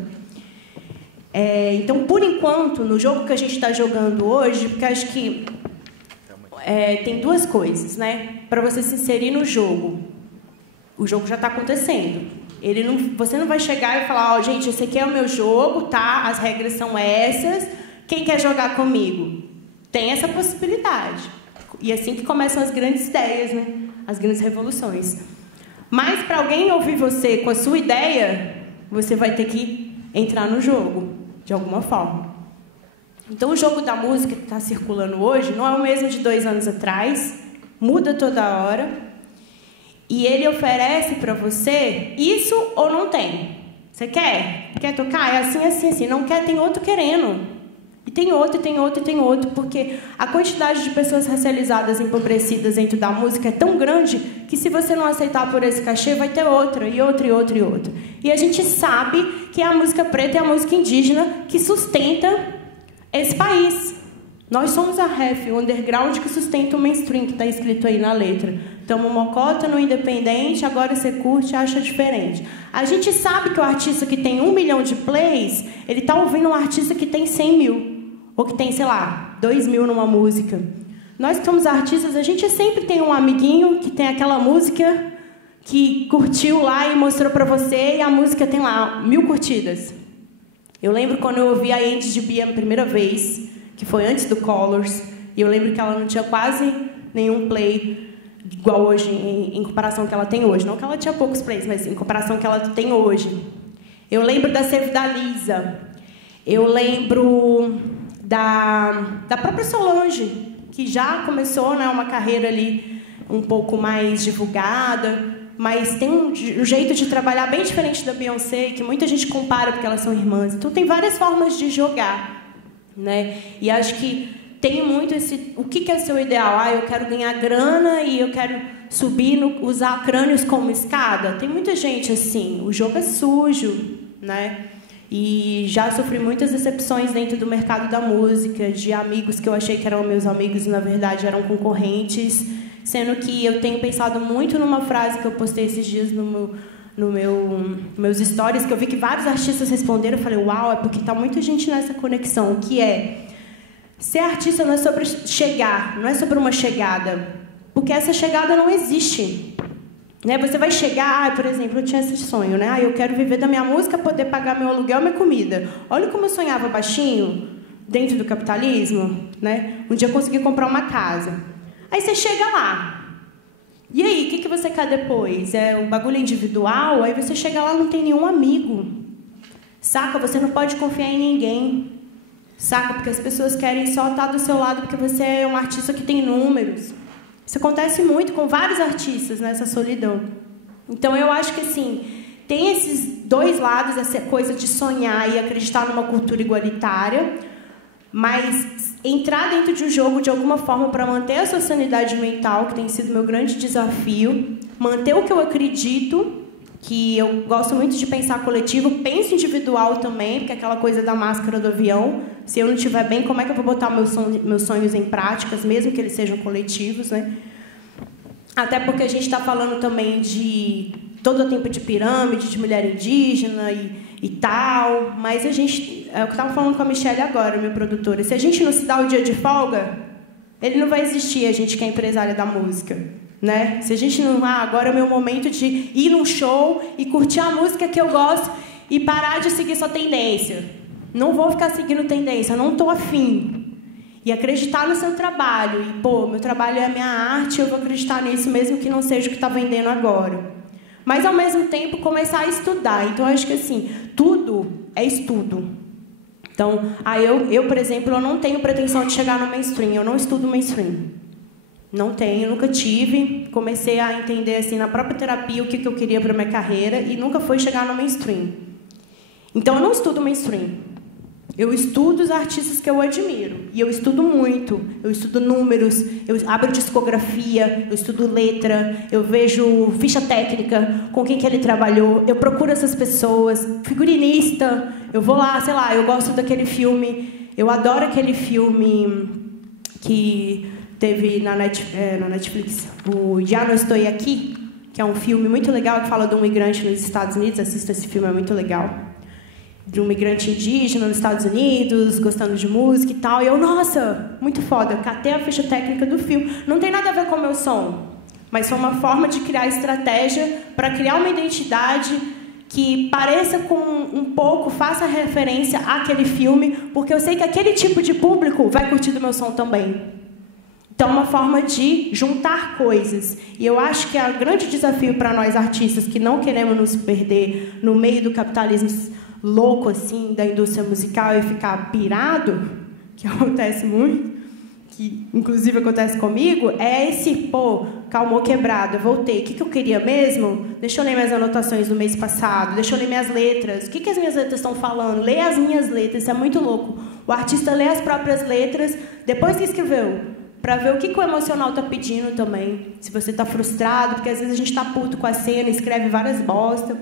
Então, por enquanto, no jogo que a gente está jogando hoje, porque acho que tem 2 coisas, né? Para você se inserir no jogo. O jogo já está acontecendo. Você não vai chegar e falar, gente, esse aqui é o meu jogo, tá? As regras são essas. Quem quer jogar comigo? Tem essa possibilidade. E é assim que começam as grandes ideias, né? As grandes revoluções. Mas, para alguém ouvir você com a sua ideia, você vai ter que entrar no jogo, de alguma forma. Então, o jogo da música que está circulando hoje não é o mesmo de 2 anos atrás, muda toda hora, e ele oferece para você isso ou não tem. Você quer? Quer tocar? É assim, assim, assim. Não quer, tem outro querendo. E tem outro, e tem outro, e tem outro, porque a quantidade de pessoas racializadas, empobrecidas dentro da música é tão grande que se você não aceitar por esse cachê, vai ter outra, e outra, e outra, e outra. E a gente sabe que é a música preta e a música indígena que sustenta esse país. Nós somos a ref, o underground que sustenta o mainstream, que está escrito aí na letra. Estamos mocota no independente, agora você curte e acha diferente. A gente sabe que o artista que tem 1 milhão de plays, ele está ouvindo um artista que tem 100 mil. Ou que tem, sei lá, 2 mil numa música. Nós que somos artistas, a gente sempre tem um amiguinho que tem aquela música que curtiu lá e mostrou pra você, e a música tem lá 1000 curtidas. Eu lembro quando eu ouvi a Andy de Bia a primeira vez, que foi antes do Colors, e eu lembro que ela não tinha quase nenhum play igual hoje, em comparação ao que ela tem hoje. Não que ela tinha poucos plays, mas em comparação ao que ela tem hoje. Eu lembro da Save da Lisa. Eu lembro da própria Solange, que já começou, né, uma carreira ali um pouco mais divulgada, mas tem um jeito de trabalhar bem diferente da Beyoncé, que muita gente compara porque elas são irmãs. Então tem várias formas de jogar, né? E acho que tem muito esse... O que é seu ideal? Ah, eu quero ganhar grana e eu quero subir, usar crânios como escada. Tem muita gente assim. O jogo é sujo, né? E já sofri muitas decepções dentro do mercado da música, de amigos que eu achei que eram meus amigos e, na verdade, eram concorrentes. Sendo que eu tenho pensado muito numa frase que eu postei esses dias meus stories, que eu vi que vários artistas responderam. Eu falei, uau, é porque está muita gente nessa conexão, que é... Ser artista não é sobre chegar, não é sobre uma chegada. Porque essa chegada não existe. Né? Você vai chegar, por exemplo, eu tinha esse sonho, né? Eu quero viver da minha música, poder pagar meu aluguel e minha comida. Olha como eu sonhava baixinho, dentro do capitalismo, né? Um dia eu consegui comprar uma casa. Aí você chega lá. E aí, o que você quer depois? É o bagulho individual? Aí você chega lá e não tem nenhum amigo. Saca? Você não pode confiar em ninguém. Saca? Porque as pessoas querem só estar do seu lado porque você é um artista que tem números. Isso acontece muito com vários artistas, nessa solidão. Então, eu acho que, assim, tem esses dois lados, essa coisa de sonhar e acreditar numa cultura igualitária, mas entrar dentro de um jogo, de alguma forma, para manter a sua sanidade mental, que tem sido meu grande desafio, manter o que eu acredito, que eu gosto muito de pensar coletivo, penso individual também, porque é aquela coisa da máscara do avião. Se eu não estiver bem, como é que eu vou botar meus sonhos em práticas, mesmo que eles sejam coletivos, né? Até porque a gente está falando também de todo o tempo de pirâmide, de mulher indígena e tal, mas a gente... É o que eu estava falando com a Michelle agora, minha produtora. Se a gente não se dá o dia de folga, ele não vai existir, a gente que é empresária da música. Né? Se a gente não... agora é o meu momento de ir num show e curtir a música que eu gosto e parar de seguir sua tendência. Não vou ficar seguindo tendência, não estou afim. E acreditar no seu trabalho. E, pô, meu trabalho é a minha arte, eu vou acreditar nisso mesmo que não seja o que está vendendo agora. Mas, ao mesmo tempo, começar a estudar. Então, eu acho que, assim, tudo é estudo. Então, eu, por exemplo, eu não tenho pretensão de chegar no mainstream. Eu não estudo mainstream. Não tenho, nunca tive. Comecei a entender, assim, na própria terapia o que eu queria para minha carreira e nunca foi chegar no mainstream. Então, eu não estudo mainstream. Eu estudo os artistas que eu admiro. E eu estudo muito. Eu estudo números, eu abro discografia, eu estudo letra, eu vejo ficha técnica, com quem que ele trabalhou, eu procuro essas pessoas, figurinista, eu vou lá, sei lá, eu gosto daquele filme, eu adoro aquele filme que... teve na Netflix, o Já Não Estou Aqui, que é um filme muito legal que fala de um migrante nos Estados Unidos. Assista esse filme, é muito legal. De um migrante indígena nos Estados Unidos, gostando de música e tal. E eu, nossa, muito foda. Catei a ficha técnica do filme. Não tem nada a ver com o meu som, mas foi uma forma de criar estratégia para criar uma identidade que pareça com um pouco, faça referência àquele filme, porque eu sei que aquele tipo de público vai curtir do meu som também. Então, é uma forma de juntar coisas. E eu acho que é o grande desafio para nós artistas que não queremos nos perder no meio do capitalismo louco, assim, da indústria musical e ficar pirado, que acontece muito, que inclusive acontece comigo, é esse, pô, calmou quebrado, eu voltei. O que eu queria mesmo? Deixa eu ler minhas anotações do mês passado, deixa eu ler minhas letras. O que as minhas letras estão falando? Leia as minhas letras, isso é muito louco. o artista lê as próprias letras, depois que escreveu, para ver o que o emocional está pedindo também. Se você está frustrado, porque às vezes a gente está puto com a cena, escreve várias bosta.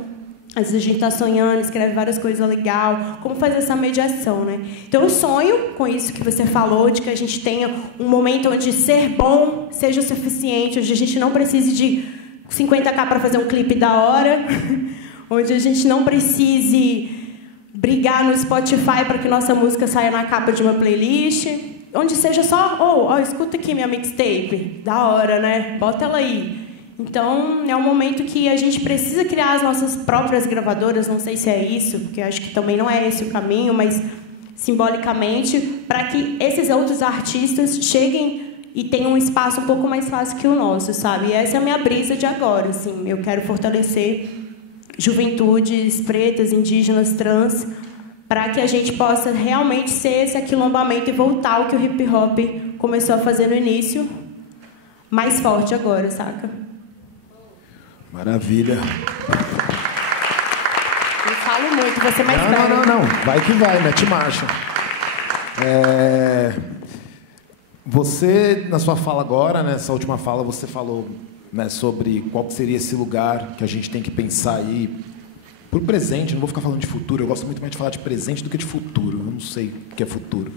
Às vezes a gente está sonhando, escreve várias coisas legais. Como fazer essa mediação, né? Então eu sonho com isso que você falou, de que a gente tenha um momento onde ser bom seja o suficiente, onde a gente não precise de 50k para fazer um clipe da hora, onde a gente não precise brigar no Spotify para que nossa música saia na capa de uma playlist, onde seja só, escuta aqui minha mixtape, da hora, né? Bota ela aí. Então, é um momento que a gente precisa criar as nossas próprias gravadoras, não sei se é isso, porque eu acho que também não é esse o caminho, mas simbolicamente, para que esses outros artistas cheguem e tenham um espaço um pouco mais fácil que o nosso, sabe? E essa é a minha brisa de agora, assim. Eu quero fortalecer juventudes pretas, indígenas, trans, para que a gente possa realmente ser esse aquilombamento e voltar ao que o hip-hop começou a fazer no início, mais forte agora, saca? Maravilha. Eu falo muito, você mais velho. Não. Vai que vai, mete marcha. Você, na sua fala agora, nessa última fala, você falou, né, sobre qual seria esse lugar que a gente tem que pensar aí pro presente. Não vou ficar falando de futuro, eu gosto muito mais de falar de presente do que de futuro. Eu não sei o que é futuro.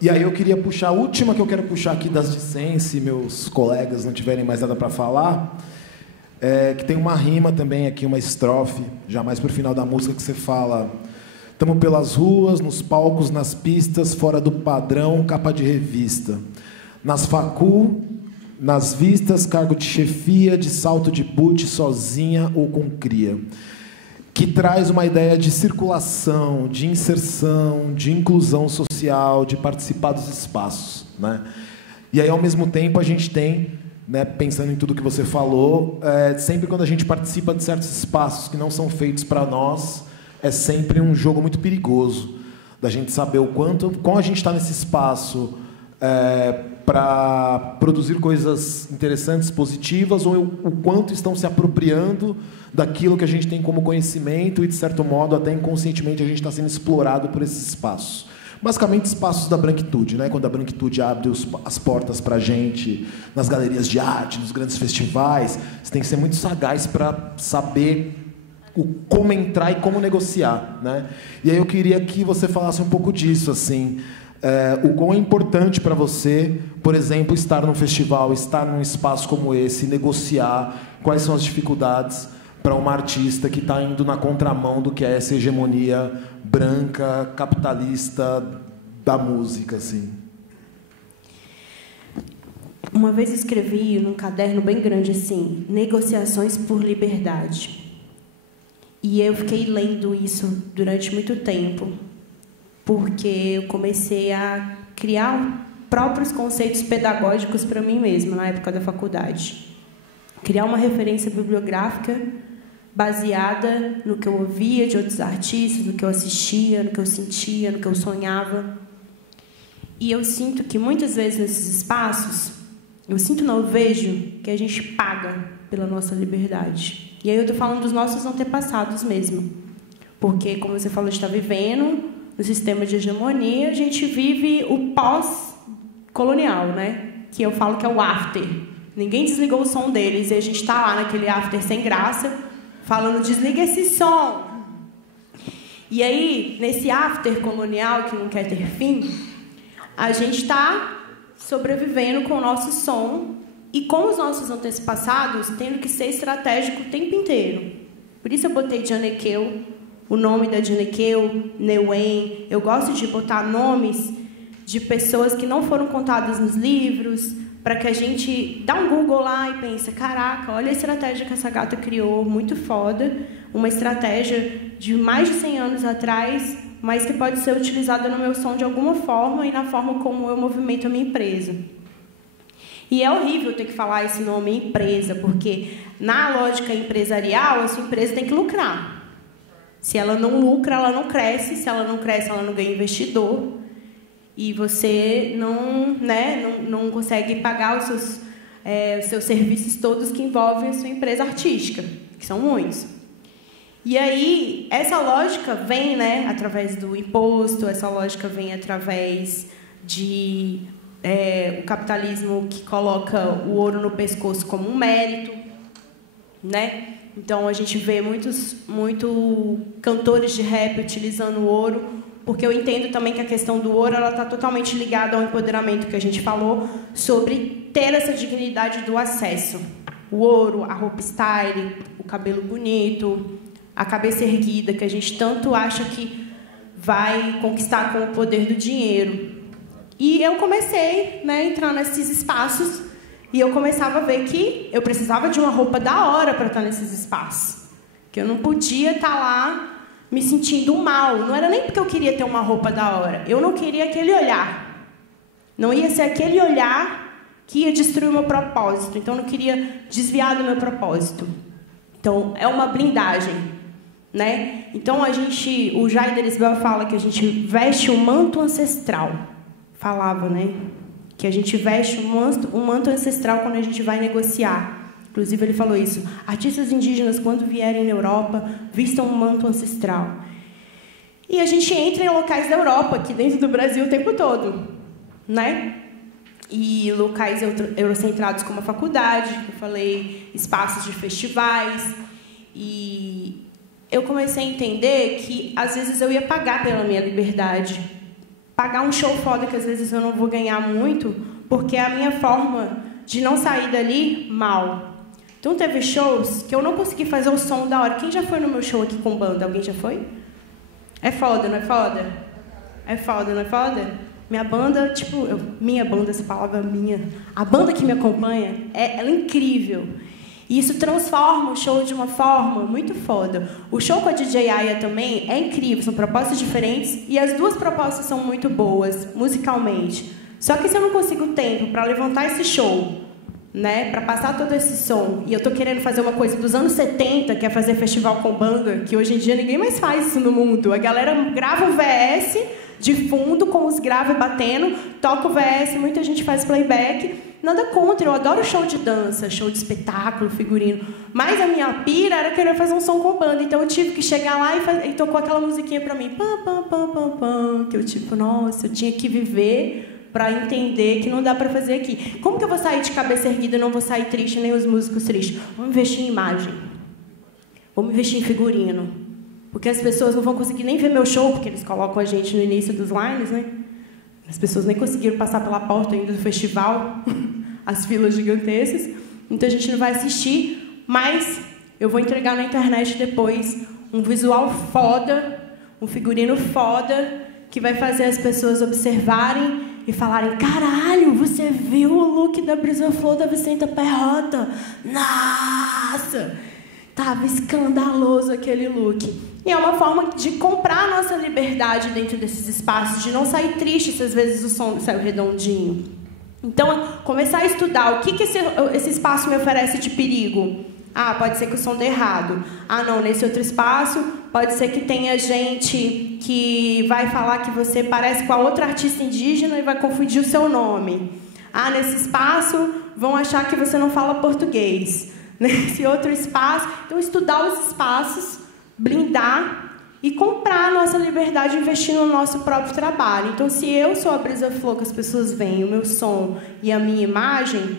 E aí eu queria puxar, a última que eu quero puxar aqui das discens, se meus colegas não tiverem mais nada para falar, que tem uma rima também aqui, uma estrofe, já mais pro final da música, que você fala: tamo pelas ruas, nos palcos, nas pistas, fora do padrão, capa de revista. Nas facu, nas vistas, cargo de chefia, de salto de boot, sozinha ou com cria. Que traz uma ideia de circulação, de inserção, de inclusão social, de participar dos espaços, né? E aí, ao mesmo tempo, a gente tem, né, pensando em tudo que você falou, sempre quando a gente participa de certos espaços que não são feitos para nós, é sempre um jogo muito perigoso, da gente saber o quanto, como a gente está nesse espaço para produzir coisas interessantes, positivas, ou o quanto estão se apropriando daquilo que a gente tem como conhecimento e, de certo modo, até inconscientemente, a gente está sendo explorado por esses espaços. Basicamente, espaços da branquitude, né? Quando a branquitude abre as portas para a gente, nas galerias de arte, nos grandes festivais, você tem que ser muito sagaz para saber como entrar e como negociar, né? E aí eu queria que você falasse um pouco disso, assim, o quão é importante para você, por exemplo, estar num festival, estar num espaço como esse, negociar, quais são as dificuldades para uma artista que está indo na contramão do que é essa hegemonia branca, capitalista da música, assim. Uma vez escrevi num caderno bem grande assim: negociações por liberdade. E eu fiquei lendo isso durante muito tempo, porque eu comecei a criar próprios conceitos pedagógicos para mim mesma na época da faculdade. Criar uma referência bibliográfica baseada no que eu ouvia de outros artistas, no que eu assistia, no que eu sentia, no que eu sonhava. E eu sinto que muitas vezes nesses espaços, eu vejo que a gente paga pela nossa liberdade. E aí eu estou falando dos nossos antepassados mesmo. Porque, como você falou, a gente está vivendo no sistema de hegemonia, a gente vive o pós-colonial, né? Que eu falo que é o after. Ninguém desligou o som deles e a gente está lá naquele after sem graça, falando: desliga esse som. E aí, nesse after colonial que não quer ter fim, a gente está sobrevivendo com o nosso som e com os nossos antepassados tendo que ser estratégico o tempo inteiro. Por isso eu botei Janekeu, o nome da Janekeu, Neuen. Eu gosto de botar nomes de pessoas que não foram contadas nos livros, para que a gente dá um Google lá e pensa: caraca, olha a estratégia que essa gata criou, muito foda. Uma estratégia de mais de 100 anos atrás, mas que pode ser utilizada no meu som de alguma forma e na forma como eu movimento a minha empresa. E é horrível ter que falar esse nome, empresa, porque na lógica empresarial, a sua empresa tem que lucrar. Se ela não lucra, ela não cresce. Se ela não cresce, ela não ganha investidor. E você não consegue pagar os seus serviços todos que envolvem a sua empresa artística, que são muitos. E aí, essa lógica vem, né, através do imposto, essa lógica vem através de o capitalismo que coloca o ouro no pescoço como um mérito, né? Então, a gente vê muitos cantores de rap utilizando o ouro, porque eu entendo também que a questão do ouro está totalmente ligada ao empoderamento que a gente falou sobre ter essa dignidade do acesso. O ouro, a roupa style, o cabelo bonito, a cabeça erguida, que a gente tanto acha que vai conquistar com o poder do dinheiro. E eu comecei, né, a entrar nesses espaços e eu começava a ver que eu precisava de uma roupa da hora para estar nesses espaços. Que eu não podia estar lá me sentindo mal. Não era nem porque eu queria ter uma roupa da hora. Eu não queria aquele olhar. Não ia ser aquele olhar que ia destruir o meu propósito. Então, eu não queria desviar do meu propósito. Então, é uma blindagem, né? Então, o Jair Delisbel fala que a gente veste um manto ancestral. Falava, né? Que a gente veste um manto ancestral quando a gente vai negociar. Inclusive, ele falou isso. Artistas indígenas, quando vierem na Europa, vistam um manto ancestral. E a gente entra em locais da Europa, aqui dentro do Brasil, o tempo todo, né? E locais eurocentrados como a faculdade, que eu falei, espaços de festivais. E eu comecei a entender que, às vezes, eu ia pagar pela minha liberdade. Pagar um show foda que, às vezes, eu não vou ganhar muito, porque é a minha forma de não sair dali mal. Então, teve shows que eu não consegui fazer o som da hora. Quem já foi no meu show aqui com banda? Alguém já foi? É foda, não é foda? É foda, não é foda? Minha banda, minha banda, essa palavra minha, a banda que me acompanha, ela é incrível. E isso transforma o show de uma forma muito foda. O show com a DJ Aya também é incrível, são propostas diferentes e as duas propostas são muito boas, musicalmente. Só que se eu não consigo tempo para levantar esse show, né, para passar todo esse som, e eu tô querendo fazer uma coisa dos anos 70, que é fazer festival com banda, que hoje em dia ninguém mais faz isso no mundo. A galera grava um VS de fundo, com os graves batendo, toca o VS, muita gente faz playback. Nada contra, eu adoro show de dança, show de espetáculo, figurino. Mas a minha pira era querer fazer um som com banda. Então eu tive que chegar lá e tocou aquela musiquinha pra mim. Pam, pam, pam, pam, pam. Que eu nossa, eu tinha que viver pra entender que não dá pra fazer aqui. Como que eu vou sair de cabeça erguida e não vou sair triste, nem os músicos tristes? Vamos investir em imagem. Vamos investir em figurino. Porque as pessoas não vão conseguir nem ver meu show, porque eles colocam a gente no início dos lines, né? As pessoas nem conseguiram passar pela porta ainda do festival, as filas gigantescas. Então, a gente não vai assistir, mas eu vou entregar na internet depois um visual foda, um figurino foda, que vai fazer as pessoas observarem e falarem: caralho, você viu o look da Brisa Flor da Vicenta Perrota? Nossa! Tava escandaloso aquele look. E é uma forma de comprar a nossa liberdade dentro desses espaços, de não sair triste se às vezes o som saiu redondinho. Então, começar a estudar o que esse espaço me oferece de perigo. Ah, pode ser que o som dê errado. Ah, não, nesse outro espaço pode ser que tenha gente que vai falar que você parece com a outra artista indígena e vai confundir o seu nome. Ah, nesse espaço vão achar que você não fala português. Nesse outro espaço. Então, estudar os espaços, blindar e comprar a nossa liberdade investindo no nosso próprio trabalho. Então, se eu sou a Brisa Flor, que as pessoas veem o meu som e a minha imagem,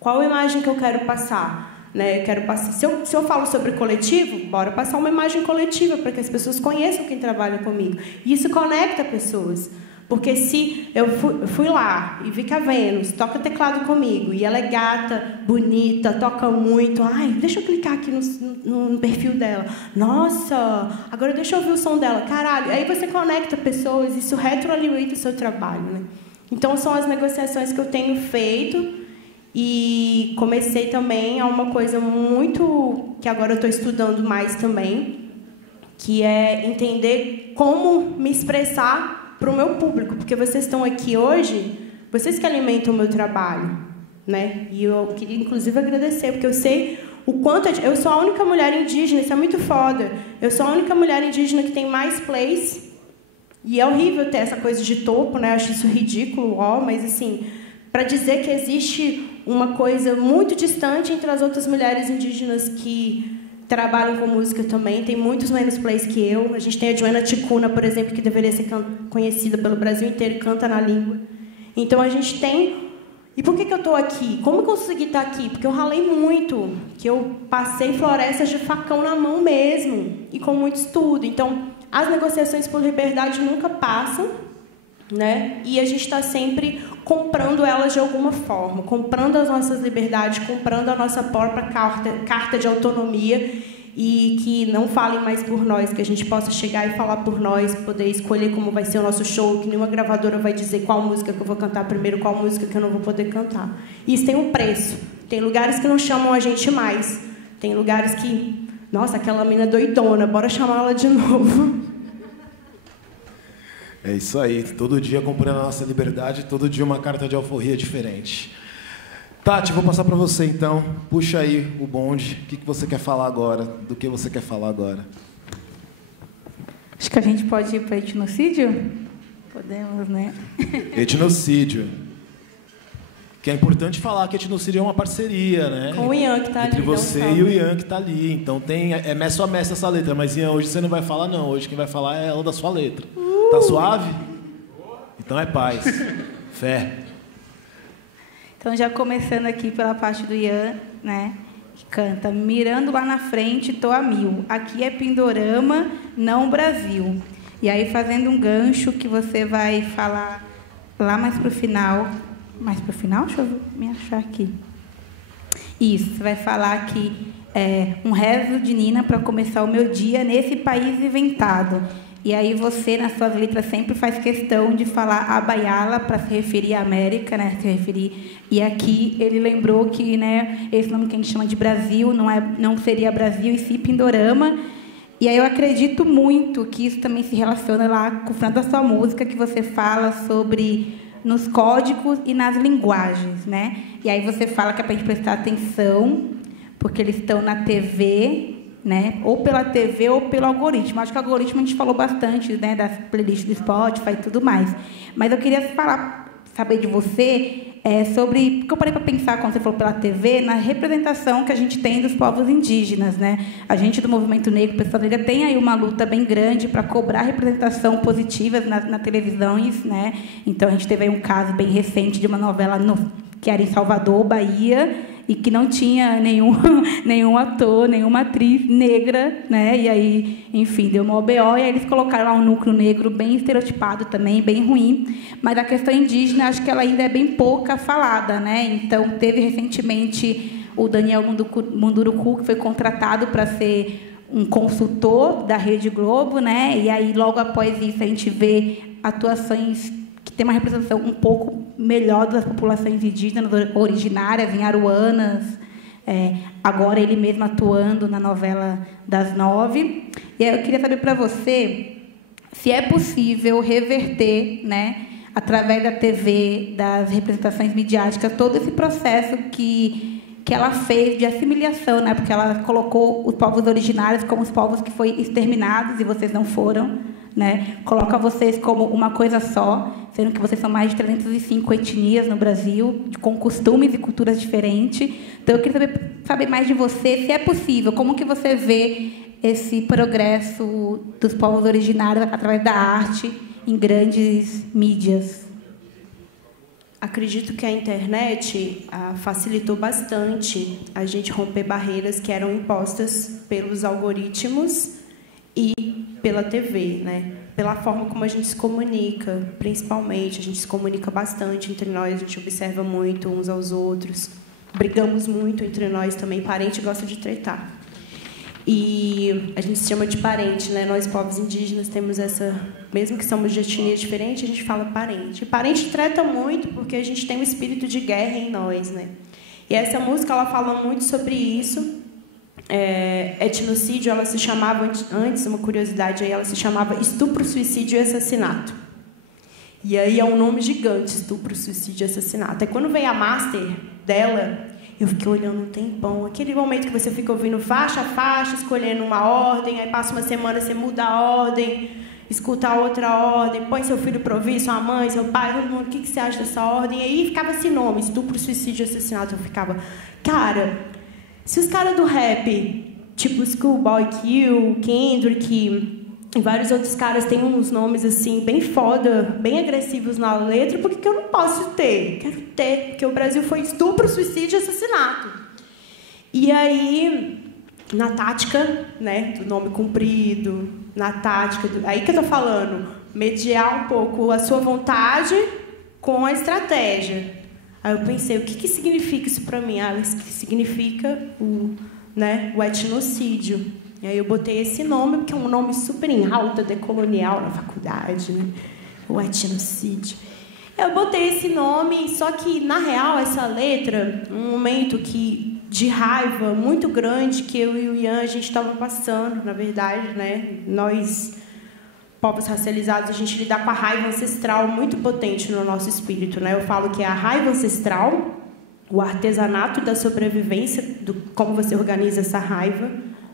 qual a imagem que eu quero passar? Né? Eu quero passar. Se eu falo sobre coletivo, bora passar uma imagem coletiva para que as pessoas conheçam quem trabalha comigo. E isso conecta pessoas. Porque se eu fui lá e vi que a Vênus toca teclado comigo e ela é gata, bonita, toca muito, ai, deixa eu clicar aqui no perfil dela. Nossa, agora deixa eu ouvir o som dela. Caralho, aí você conecta pessoas, isso retroalimenta o seu trabalho, né? Então, são as negociações que eu tenho feito e comecei também a uma coisa muito... que agora eu estou estudando mais também, que é entender como me expressar para o meu público, porque vocês estão aqui hoje, vocês que alimentam o meu trabalho, né? E eu queria, inclusive, agradecer, porque eu sei o quanto... Eu sou a única mulher indígena, isso é muito foda. Eu sou a única mulher indígena que tem mais plays, e é horrível ter essa coisa de topo, né? Eu acho isso ridículo, mas, assim, para dizer que existe uma coisa muito distante entre as outras mulheres indígenas que trabalham com música também, tem muitos menos plays que eu. A gente tem a Joana Ticuna, por exemplo, que deveria ser conhecida pelo Brasil inteiro e canta na língua. Então a gente tem... E por que eu estou aqui? Como eu consegui estar aqui? Porque eu ralei muito, que eu passei florestas de facão na mão mesmo, e com muito estudo. Então, as negociações por liberdade nunca passam, né? E a gente está sempre comprando elas de alguma forma, comprando as nossas liberdades, comprando a nossa própria carta de autonomia, e que não falem mais por nós, que a gente possa chegar e falar por nós, poder escolher como vai ser o nosso show, que nenhuma gravadora vai dizer qual música que eu vou cantar primeiro, qual música que eu não vou poder cantar. Isso tem um preço. Tem lugares que não chamam a gente mais. Tem lugares que, nossa, aquela mina é doidona, bora chamar ela de novo. É isso aí, todo dia comprando a nossa liberdade, todo dia uma carta de alforria diferente. Tati, vou passar para você então. Puxa aí o bonde. O que você quer falar agora? Do que você quer falar agora? Acho que a gente pode ir para etnocídio? Podemos, né? Etnocídio. Que é importante falar que etnocídio é uma parceria, né? Com o Ian que está ali. Entre você e o Ian que está ali. Então é messo a messo essa letra. Mas Ian, hoje você não vai falar não. Hoje quem vai falar é ela da sua letra. Tá suave? Então é paz. Fé. Então, já começando aqui pela parte do Ian, né, que canta: mirando lá na frente, tô a mil. Aqui é Pindorama, não Brasil. E aí, fazendo um gancho que você vai falar lá mais pro final. Mais pro final? Deixa eu me achar aqui. Isso, você vai falar que é um rezo de Nina para começar o meu dia nesse país inventado. E aí você, nas suas letras, sempre faz questão de falar Abaiala para se referir à América, né? Se referir. E aqui ele lembrou que, né, esse nome que a gente chama de Brasil não seria Brasil e sim Pindorama. E aí eu acredito muito que isso também se relaciona lá com o final da sua música, que você fala sobre nos códigos e nas linguagens, né? E aí você fala que é para a gente prestar atenção, porque eles estão na TV, né? Ou pela TV ou pelo algoritmo. Acho que o algoritmo a gente falou bastante, né, das playlists do Spotify e tudo mais. Mas eu queria saber de você sobre... Porque eu parei para pensar, quando você falou pela TV, na representação que a gente tem dos povos indígenas, né? A gente do movimento negro, Pessoa Negra, tem aí uma luta bem grande para cobrar representação positiva na televisões, né? Então, a gente teve aí um caso bem recente de uma novela que era em Salvador, Bahia, e que não tinha nenhum ator, nenhuma atriz negra, né? E aí, enfim, deu uma OBO, e aí eles colocaram lá um núcleo negro bem estereotipado também, bem ruim. Mas a questão indígena, acho que ela ainda é bem pouca falada, né? Então, teve recentemente o Daniel Munduruku, que foi contratado para ser um consultor da Rede Globo, né? E aí, logo após isso, a gente vê atuações que tem uma representação um pouco melhor das populações indígenas originárias, em Aruanas, agora ele mesmo atuando na novela das 9. E aí eu queria saber para você se é possível reverter, né, através da TV, das representações midiáticas, todo esse processo que ela fez de assimilação, né, porque ela colocou os povos originários como os povos que foram exterminados e vocês não foram, né? Coloca vocês como uma coisa só, sendo que vocês são mais de 305 etnias no Brasil, com costumes e culturas diferentes. Então, eu queria saber mais de você, se é possível, como que você vê esse progresso dos povos originários através da arte em grandes mídias. Acredito que a internet facilitou bastante a gente romper barreiras que eram impostas pelos algoritmos e pela TV, né? Pela forma como a gente se comunica, principalmente. A gente se comunica bastante entre nós, a gente observa muito uns aos outros. Brigamos muito entre nós também. Parente gosta de tretar. E a gente se chama de parente, né? Nós, povos indígenas, temos essa... Mesmo que somos de etnia diferente, a gente fala parente. E parente treta muito porque a gente tem um espírito de guerra em nós, né? E essa música, ela fala muito sobre isso. Etnocídio, ela se chamava antes, uma curiosidade aí, ela se chamava estupro, suicídio e assassinato. E aí é um nome gigante, estupro, suicídio e assassinato. Aí quando veio a master dela, eu fiquei olhando um tempão, aquele momento que você fica ouvindo faixa a faixa, escolhendo uma ordem, aí passa uma semana, você muda a ordem, escuta a outra ordem, põe seu filho para ouvir, sua mãe, seu pai, todo mundo, o que você acha dessa ordem? E aí ficava esse nome, estupro, suicídio e assassinato. Eu ficava, cara... Se os caras do rap tipo Schoolboy Q, Kendrick e vários outros caras têm uns nomes assim bem foda, bem agressivos na letra, por que eu não posso ter? Quero ter, porque o Brasil foi estupro, suicídio e assassinato. E aí, na tática, né, do nome comprido, na tática, aí que eu tô falando, mediar um pouco a sua vontade com a estratégia. Aí eu pensei, o que significa isso para mim? Ah, isso significa o etnocídio. E aí eu botei esse nome, porque é um nome super em alta, decolonial na faculdade, né? O etnocídio. Eu botei esse nome, só que, na real, essa letra, um momento de raiva muito grande que eu e o Ian, a gente estava passando, na verdade, né? Nós, povos racializados, a gente lida com a raiva ancestral muito potente no nosso espírito, né? Eu falo que é a raiva ancestral, o artesanato da sobrevivência, como você organiza essa raiva,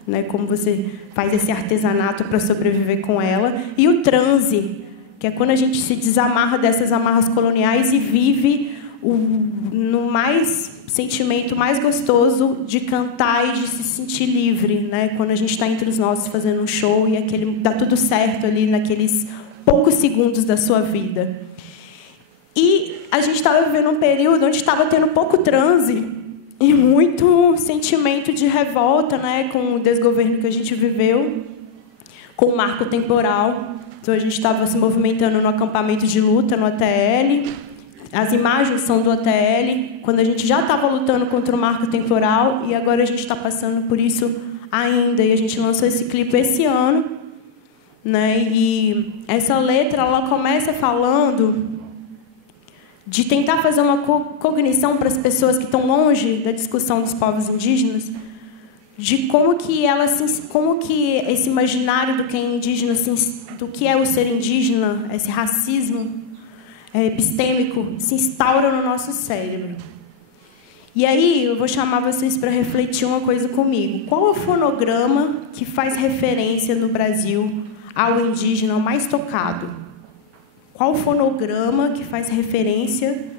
né? Como você faz esse artesanato para sobreviver com ela, e o transe, que é quando a gente se desamarra dessas amarras coloniais e vive no sentimento mais gostoso de cantar e de se sentir livre, né? Quando a gente está entre os nossos fazendo um show e dá tudo certo ali naqueles poucos segundos da sua vida. E a gente estava vivendo um período onde estava tendo pouco transe e muito sentimento de revolta, né? Com o desgoverno que a gente viveu, com o marco temporal. Então, a gente estava se movimentando no acampamento de luta, no ATL. As imagens são do ATL, quando a gente já estava lutando contra o marco temporal, e agora a gente está passando por isso ainda. E a gente lançou esse clipe esse ano, né? E essa letra, ela começa falando de tentar fazer uma cognição para as pessoas que estão longe da discussão dos povos indígenas, de como que esse imaginário do que é indígena, do que é o ser indígena, esse racismo epistêmico, se instaura no nosso cérebro. E aí eu vou chamar vocês para refletir uma coisa comigo. Qual é o fonograma que faz referência no Brasil ao indígena mais tocado? Qual o fonograma que faz referência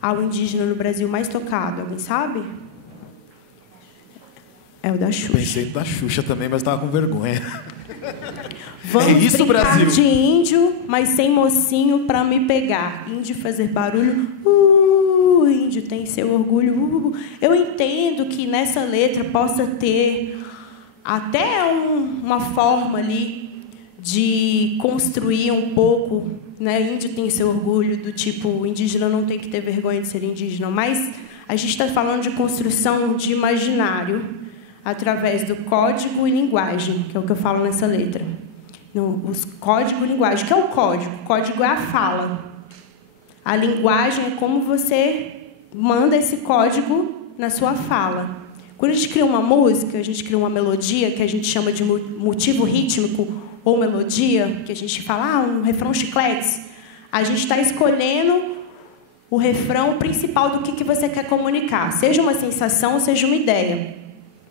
ao indígena no Brasil mais tocado? Alguém sabe? É o da Xuxa. Pensei da Xuxa também, mas estava com vergonha. Vamos é isso, brincar Brasil. De índio, mas sem mocinho para me pegar. Índio fazer barulho. Índio tem seu orgulho. Eu entendo que nessa letra possa ter até uma forma ali de construir um pouco, né? Índio tem seu orgulho, do tipo, o indígena não tem que ter vergonha de ser indígena. Mas a gente está falando de construção de imaginário através do código e linguagem, que é o que eu falo nessa letra. Os código e linguagem. O que é o código? O código é a fala. A linguagem é como você manda esse código na sua fala. Quando a gente cria uma música, a gente cria uma melodia, que a gente chama de motivo rítmico, ou melodia, que a gente fala, um refrão chiclete. A gente está escolhendo o refrão principal do que você quer comunicar. Seja uma sensação, seja uma ideia.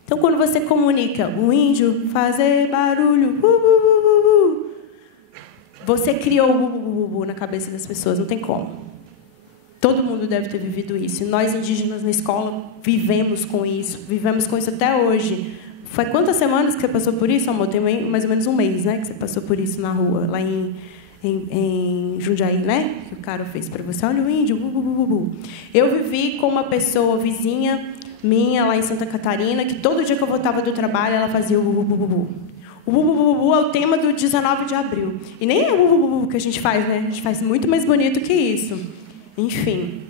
Então, quando você comunica o índio fazer barulho, você criou o na cabeça das pessoas, não tem como. Todo mundo deve ter vivido isso. E nós, indígenas, na escola, vivemos com isso até hoje. Foi quantas semanas que você passou por isso, amor? Tem mais ou menos um mês, né? Que você passou por isso na rua, lá em Jundiaí, né? Que o cara fez para você. Olha o índio, Eu vivi com uma pessoa vizinha minha lá em Santa Catarina, que todo dia que eu voltava do trabalho, ela fazia o bu. O bu é o tema do 19 de abril. E nem é o bu que a gente faz, né? A gente faz muito mais bonito que isso. Enfim.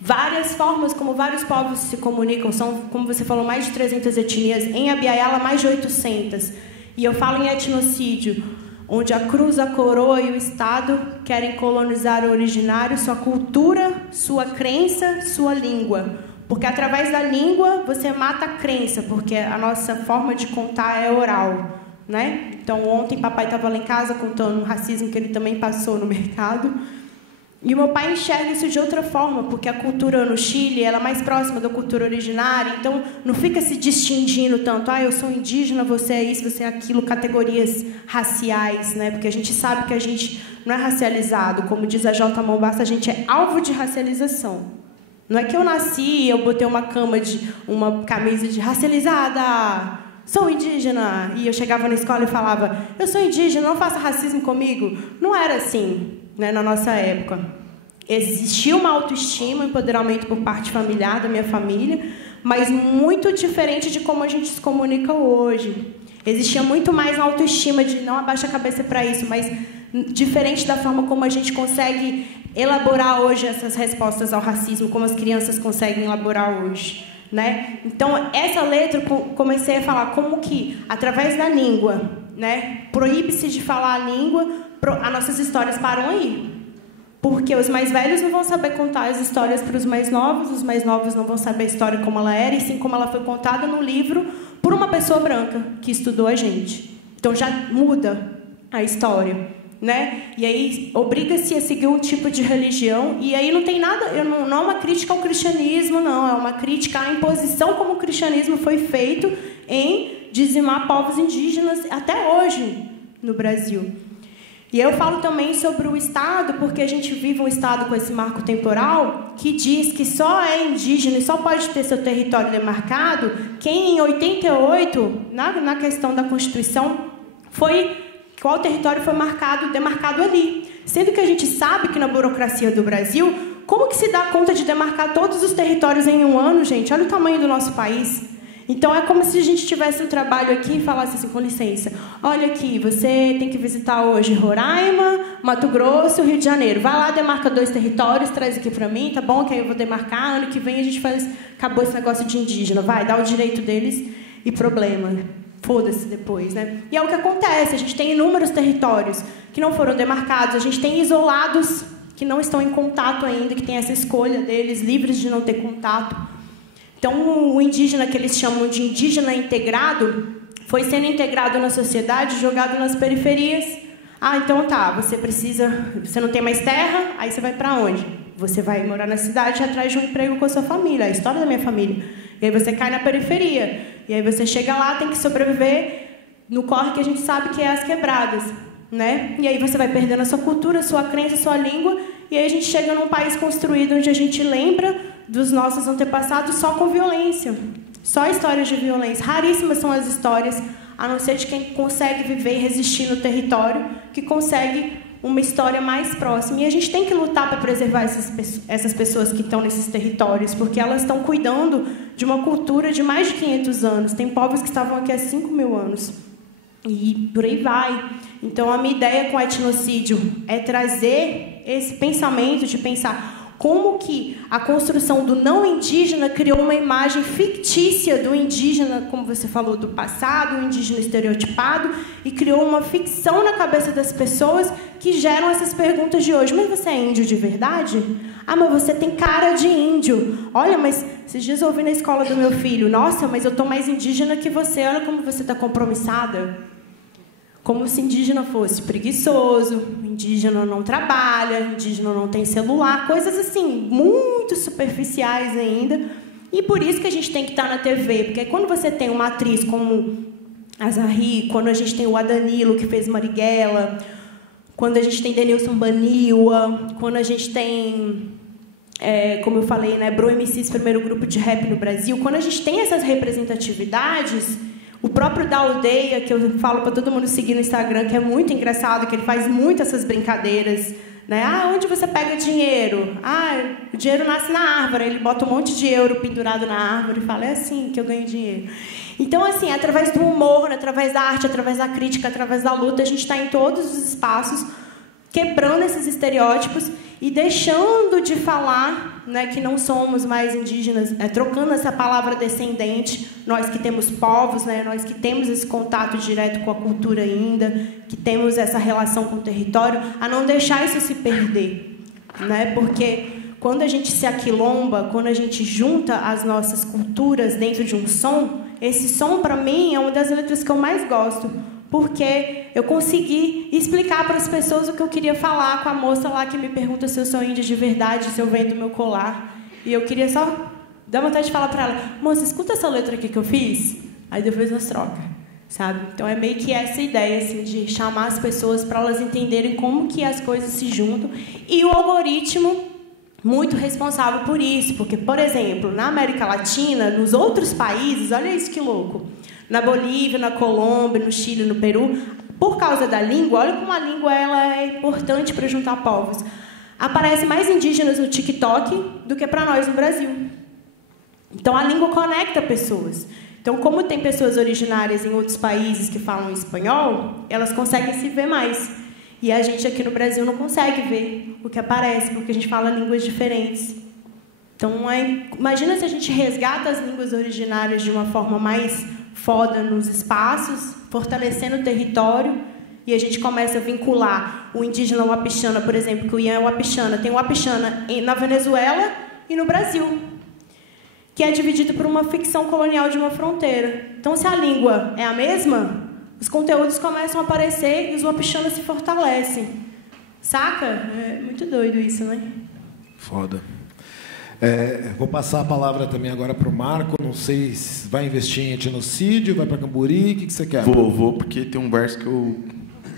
Várias formas como vários povos se comunicam. São, como você falou, mais de 300 etnias. Em Abiaiala, mais de 800. E eu falo em etnocídio, onde a cruz, a coroa e o Estado querem colonizar o originário, sua cultura, sua crença, sua língua. Porque através da língua você mata a crença, porque a nossa forma de contar é oral, né? Então, ontem papai estava lá em casa contando um racismo que ele também passou no mercado. E o meu pai enxerga isso de outra forma, porque a cultura no Chile ela é mais próxima da cultura originária, então não fica se distinguindo tanto, eu sou indígena, você é isso, você é aquilo, categorias raciais, né? Porque a gente sabe que a gente não é racializado, como diz a J. Mombassa, a gente é alvo de racialização. Não é que eu nasci e eu botei uma camisa de racializada. sou indígena, e eu chegava na escola e falava, eu sou indígena, não faça racismo comigo. Não era assim, né, na nossa época. Existia uma autoestima, um empoderamento por parte familiar, da minha família, mas muito diferente de como a gente se comunica hoje. Existia muito mais autoestima de não abaixa a cabeça para isso, mas diferente da forma como a gente consegue elaborar hoje essas respostas ao racismo, como as crianças conseguem elaborar hoje, né? Então, essa letra, comecei a falar como que, através da língua, né, proíbe-se de falar a língua, as nossas histórias param aí. Porque os mais velhos não vão saber contar as histórias para os mais novos não vão saber a história como ela era, e sim como ela foi contada no livro por uma pessoa branca que estudou a gente. Então, já muda a história, né? E aí obriga-se a seguir um tipo de religião, e aí não tem nada, não é uma crítica ao cristianismo, não, é uma crítica à imposição como o cristianismo foi feito em dizimar povos indígenas até hoje no Brasil. E eu falo também sobre o Estado, porque a gente vive um Estado com esse marco temporal que diz que só é indígena e só pode ter seu território demarcado quem, em 88, na questão da Constituição, qual território foi demarcado ali. Sendo que a gente sabe que na burocracia do Brasil, como que se dá conta de demarcar todos os territórios em um ano, gente? Olha o tamanho do nosso país. Então, é como se a gente tivesse um trabalho aqui e falasse assim, com licença, olha aqui, você tem que visitar hoje Roraima, Mato Grosso, Rio de Janeiro. Vai lá, demarca 2 territórios, traz aqui para mim, tá bom? Que aí eu vou demarcar, ano que vem a gente faz... Acabou esse negócio de indígena, vai, dá o direito deles e problema. Foda-se depois, né? E é o que acontece, a gente tem inúmeros territórios que não foram demarcados, a gente tem isolados que não estão em contato ainda, que tem essa escolha deles, livres de não ter contato. Então, o indígena, que eles chamam de indígena integrado, foi sendo integrado na sociedade, jogado nas periferias. Ah, então tá, você não tem mais terra, aí você vai para onde? Você vai morar na cidade atrás de um emprego com a sua família, a história da minha família. E aí você cai na periferia. E aí você chega lá, tem que sobreviver no corre que a gente sabe que é as quebradas, né? E aí você vai perdendo a sua cultura, a sua crença, a sua língua, e aí a gente chega num país construído onde a gente lembra dos nossos antepassados só com violência. Só histórias de violência. Raríssimas são as histórias, a não ser de quem consegue viver e resistir no território, que consegue uma história mais próxima. E a gente tem que lutar para preservar essas pessoas que estão nesses territórios, porque elas estão cuidando de uma cultura de mais de 500 anos. Tem povos que estavam aqui há 5.000 anos. E por aí vai. Então, a minha ideia com o etnocídio é trazer esse pensamento de pensar como que a construção do não indígena criou uma imagem fictícia do indígena, como você falou, do passado, o indígena estereotipado, e criou uma ficção na cabeça das pessoas que geram essas perguntas de hoje. Mas você é índio de verdade? Ah, mas você tem cara de índio. Olha, mas esses dias eu ouvi na escola do meu filho, nossa, mas eu estou mais indígena que você, olha como você está compromissada. Como se indígena fosse preguiçoso, indígena não trabalha, indígena não tem celular, coisas assim, muito superficiais ainda. E por isso que a gente tem que estar na TV, porque quando você tem uma atriz como a Zahri, quando a gente tem o Adanilo, que fez Marighella, quando a gente tem Denilson Baniwa, quando a gente tem, como eu falei, né, Bro MCs, primeiro grupo de rap no Brasil, quando a gente tem essas representatividades... O próprio Da Aldeia, que eu falo para todo mundo seguir no Instagram, que é muito engraçado, que ele faz muito essas brincadeiras, né? Ah, onde você pega dinheiro? Ah, o dinheiro nasce na árvore. Ele bota um monte de euro pendurado na árvore e fala, é assim que eu ganho dinheiro. Então, assim, através do humor, através da arte, através da crítica, através da luta, a gente está em todos os espaços, quebrando esses estereótipos e deixando de falar, né, que não somos mais indígenas, trocando essa palavra descendente, nós que temos povos, né, nós que temos esse contato direto com a cultura ainda, que temos essa relação com o território, a não deixar isso se perder, né, porque quando a gente se aquilomba, quando a gente junta as nossas culturas dentro de um som, esse som, para mim, é uma das letras que eu mais gosto, porque eu consegui explicar para as pessoas o que eu queria falar com a moça lá que me pergunta se eu sou índia de verdade, se eu vendo meu colar. E eu queria só dar vontade de falar para ela, moça, escuta essa letra aqui que eu fiz, aí depois nós troca, sabe? Então é meio que essa ideia, assim, de chamar as pessoas para elas entenderem como que as coisas se juntam. E o algoritmo muito responsável por isso, porque, por exemplo, na América Latina, nos outros países, olha isso que louco, na Bolívia, na Colômbia, no Chile, no Peru, por causa da língua, olha como a língua ela é importante para juntar povos. Aparece mais indígenas no TikTok do que para nós no Brasil. Então, a língua conecta pessoas. Então, como tem pessoas originárias em outros países que falam espanhol, elas conseguem se ver mais. E a gente aqui no Brasil não consegue ver o que aparece, porque a gente fala línguas diferentes. Então, imagina se a gente resgata as línguas originárias de uma forma mais foda nos espaços, fortalecendo o território, e a gente começa a vincular o indígena Wapixana, por exemplo, que o Ian é Wapixana. Tem o Wapixana na Venezuela e no Brasil, que é dividido por uma ficção colonial de uma fronteira. Então, se a língua é a mesma, os conteúdos começam a aparecer e os Wapixanas se fortalecem. Saca? É muito doido isso, né? Foda. Vou passar a palavra também agora para o Marco. Não sei se vai investir em etnocídio, vai para Camburi, o que você quer? Vou, porque tem um verso que eu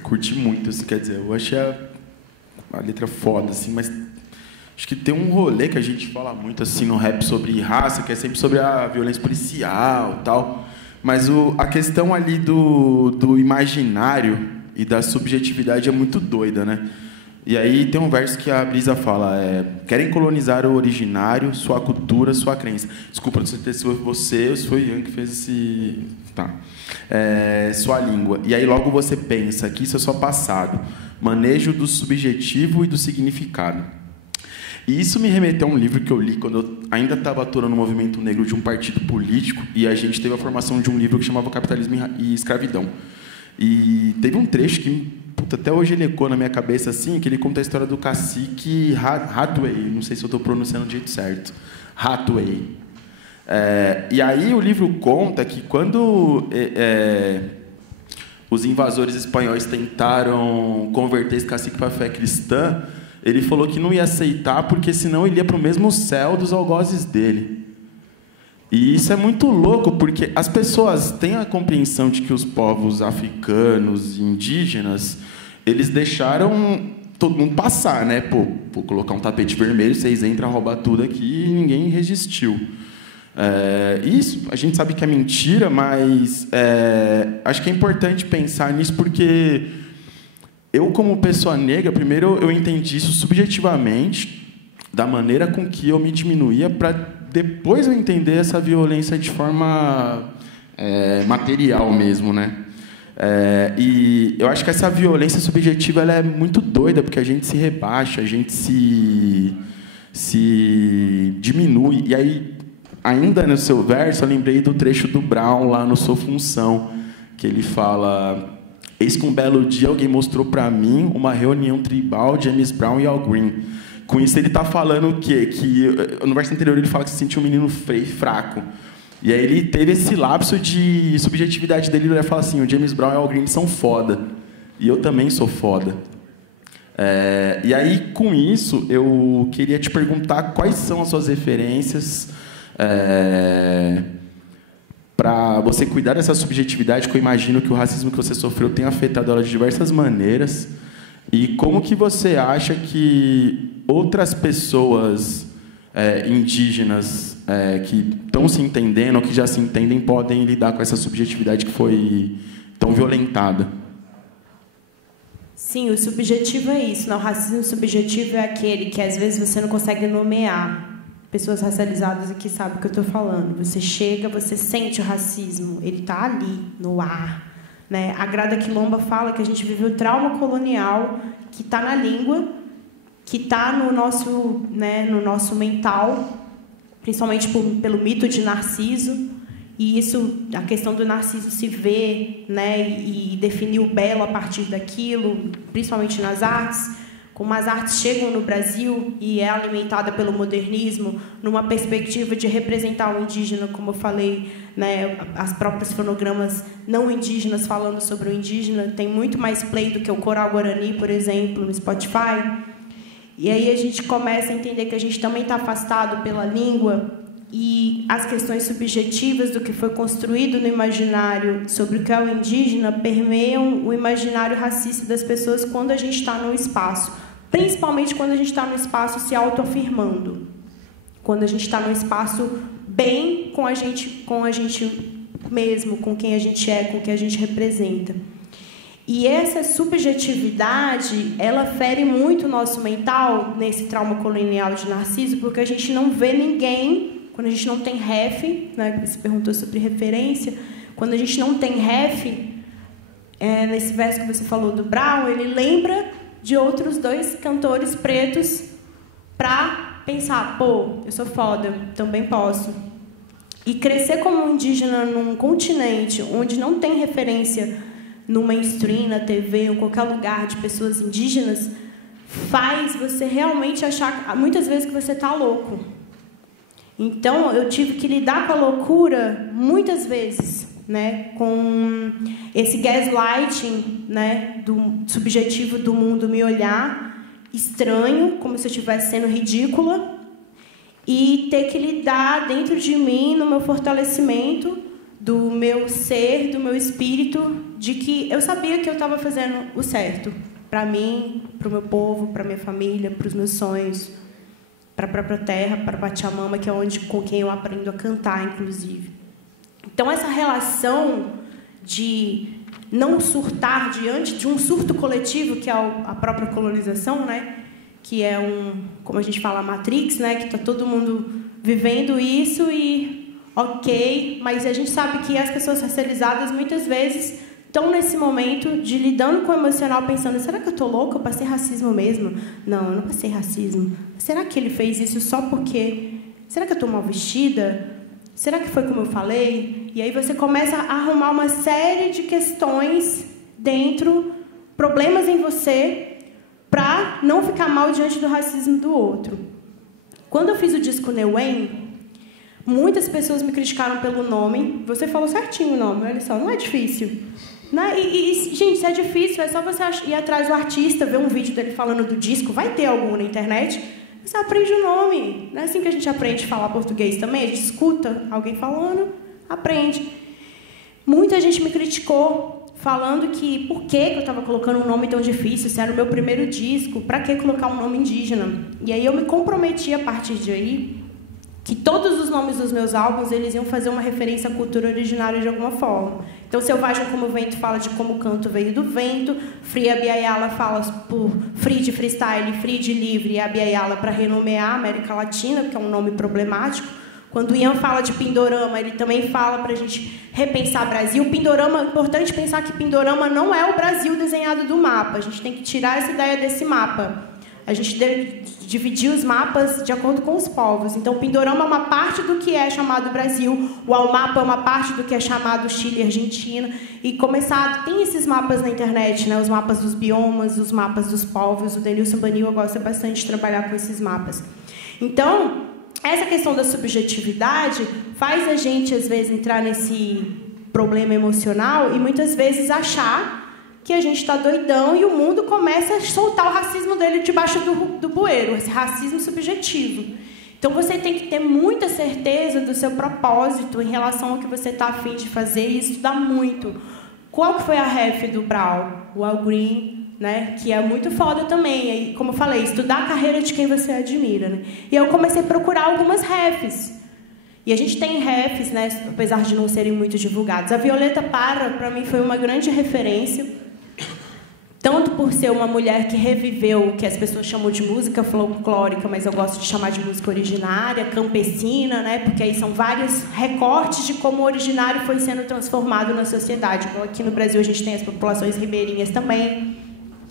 curti muito, assim, quer dizer, eu achei a letra foda, assim, mas acho que tem um rolê que a gente fala muito assim no rap sobre raça, que é sempre sobre a violência policial e tal. Mas a questão ali do imaginário e da subjetividade é muito doida, né? E aí tem um verso que a Brisa fala, querem colonizar o originário, sua cultura, sua crença. Desculpa, não sei se foi você ou se foi o Ian que fez esse... Tá. Sua língua. E aí logo você pensa que isso é só passado. Manejo do subjetivo e do significado. E isso me remeteu a um livro que eu li quando eu ainda estava atuando no movimento negro de um partido político, e a gente teve a formação de um livro que chamava Capitalismo e Escravidão. E teve um trecho que, até hoje ele ecoa na minha cabeça, assim, que ele conta a história do cacique Hathaway, não sei se eu estou pronunciando do jeito certo, Hathaway. E aí o livro conta que quando os invasores espanhóis tentaram converter esse cacique para a fé cristã, ele falou que não ia aceitar, porque senão ele ia para o mesmo céu dos algozes dele. E isso é muito louco, porque as pessoas têm a compreensão de que os povos africanos e indígenas, eles deixaram todo mundo passar, né? Pô, vou colocar um tapete vermelho, vocês entram, roubar tudo aqui, e ninguém resistiu. Isso a gente sabe que é mentira, mas acho que é importante pensar nisso, porque eu, como pessoa negra, primeiro eu entendi isso subjetivamente, da maneira com que eu me diminuía, para depois eu entender essa violência de forma material mesmo, né? E eu acho que essa violência subjetiva ela é muito doida, porque a gente se rebaixa, a gente se diminui. E aí, ainda no seu verso, eu lembrei do trecho do Brown lá no Sou Função, que ele fala: eis que um belo dia alguém mostrou para mim uma reunião tribal de James Brown e Al Green. Com isso ele está falando o quê? Que no verso anterior ele fala que se sentiu um menino fraco. E aí ele teve esse lapso de subjetividade dele, ele fala assim: o James Brown e o Al Green são foda. E eu também sou foda. E aí, com isso, eu queria te perguntar quais são as suas referências para você cuidar dessa subjetividade, que eu imagino que o racismo que você sofreu tenha afetado ela de diversas maneiras. E como que você acha que outras pessoas indígenas que estão se entendendo ou que já se entendem podem lidar com essa subjetividade que foi tão violentada? Sim, o subjetivo é isso. O racismo subjetivo é aquele que às vezes você não consegue nomear. Pessoas racializadas aqui sabem o que eu estou falando. Você chega, você sente o racismo, ele está ali, no ar. Né? A Grada Quilomba fala que a gente vive o trauma colonial que está na língua, que está no nosso mental, principalmente pelo mito de Narciso. E isso, a questão do Narciso se ver, né, e definir o belo a partir daquilo, principalmente nas artes. Como as artes chegam no Brasil e é alimentada pelo modernismo, numa perspectiva de representar o indígena, como eu falei, né, as próprias fonogramas não indígenas falando sobre o indígena, tem muito mais play do que o Coral Guarani, por exemplo, no Spotify. E aí a gente começa a entender que a gente também está afastado pela língua e as questões subjetivas do que foi construído no imaginário sobre o que é o indígena permeiam o imaginário racista das pessoas quando a gente está num espaço. principalmente quando a gente está no espaço se autoafirmando, quando a gente está no espaço bem com a gente mesmo, com quem a gente é, com o que a gente representa. E essa subjetividade, ela fere muito o nosso mental nesse trauma colonial de Narciso, porque a gente não vê ninguém, quando a gente não tem ref, né, você perguntou sobre referência, quando a gente não tem ref, nesse verso que você falou do Brown, ele lembra de outros 2 cantores pretos para pensar, pô, eu sou foda, também posso. E crescer como indígena num continente onde não tem referência no mainstream, na TV, em qualquer lugar de pessoas indígenas, faz você realmente achar, muitas vezes, que você está louco. Então, eu tive que lidar com a loucura muitas vezes, né, com esse gaslighting, né, do subjetivo do mundo me olhar estranho, como se eu estivesse sendo ridícula, e ter que lidar dentro de mim, no meu fortalecimento, do meu ser, do meu espírito, de que eu sabia que eu estava fazendo o certo para mim, para o meu povo, para minha família, para os meus sonhos, para a própria terra, para Pachamama, que é com quem eu aprendo a cantar, inclusive. Então, essa relação de não surtar diante de um surto coletivo, que é a própria colonização, né? Que é como a gente fala, a Matrix, né? Que está todo mundo vivendo isso e ok, mas a gente sabe que as pessoas racializadas muitas vezes estão nesse momento de lidando com o emocional, pensando, será que eu estou louca? Eu passei racismo mesmo? Não, eu não passei racismo. Será que ele fez isso só porque... Será que eu estou mal vestida? Será que foi como eu falei? E aí você começa a arrumar uma série de questões dentro, problemas em você, para não ficar mal diante do racismo do outro. Quando eu fiz o disco Neuen, muitas pessoas me criticaram pelo nome. Você falou certinho o nome, olha só, não é difícil. Né? Gente, se é difícil, é só você ir atrás do artista, ver um vídeo dele falando do disco, vai ter algum na internet, você aprende o nome. Não é assim que a gente aprende a falar português também? A gente escuta alguém falando, aprende. Muita gente me criticou, falando que por que eu estava colocando um nome tão difícil, se era o meu primeiro disco, para que colocar um nome indígena? E aí eu me comprometi a partir de aí que todos os nomes dos meus álbuns eles iam fazer uma referência à cultura originária de alguma forma. Então, Selvagem como o Vento fala de como o canto veio do vento, Free Abiyala fala por Free de freestyle, Free de livre, e Abiyala para renomear a América Latina, que é um nome problemático. Quando o Ian fala de Pindorama, ele também fala para a gente repensar Brasil. Pindorama, é importante pensar que Pindorama não é o Brasil desenhado do mapa. A gente tem que tirar essa ideia desse mapa. A gente deve dividir os mapas de acordo com os povos. Então, o Pindorama é uma parte do que é chamado Brasil, o Almapa é uma parte do que é chamado Chile e Argentina. E tem esses mapas na internet, né? Os mapas dos biomas, os mapas dos povos. O Denilson Banil gosta bastante de trabalhar com esses mapas. Então, essa questão da subjetividade faz a gente, às vezes, entrar nesse problema emocional e, muitas vezes, achar que a gente está doidão e o mundo começa a soltar o racismo dele debaixo do bueiro, esse racismo subjetivo. Então, você tem que ter muita certeza do seu propósito em relação ao que você está a fim de fazer e estudar muito. Qual que foi a ref do Brown? O Al Green, né? Que é muito foda também. E, como eu falei, estudar a carreira de quem você admira. Né? E eu comecei a procurar algumas refs. E a gente tem refs, né? Apesar de não serem muito divulgados. A Violeta Parra, para mim, foi uma grande referência. Tanto por ser uma mulher que reviveu o que as pessoas chamam de música folclórica, mas eu gosto de chamar de música originária, campesina, né? Porque aí são vários recortes de como o originário foi sendo transformado na sociedade. Então, aqui no Brasil a gente tem as populações ribeirinhas também.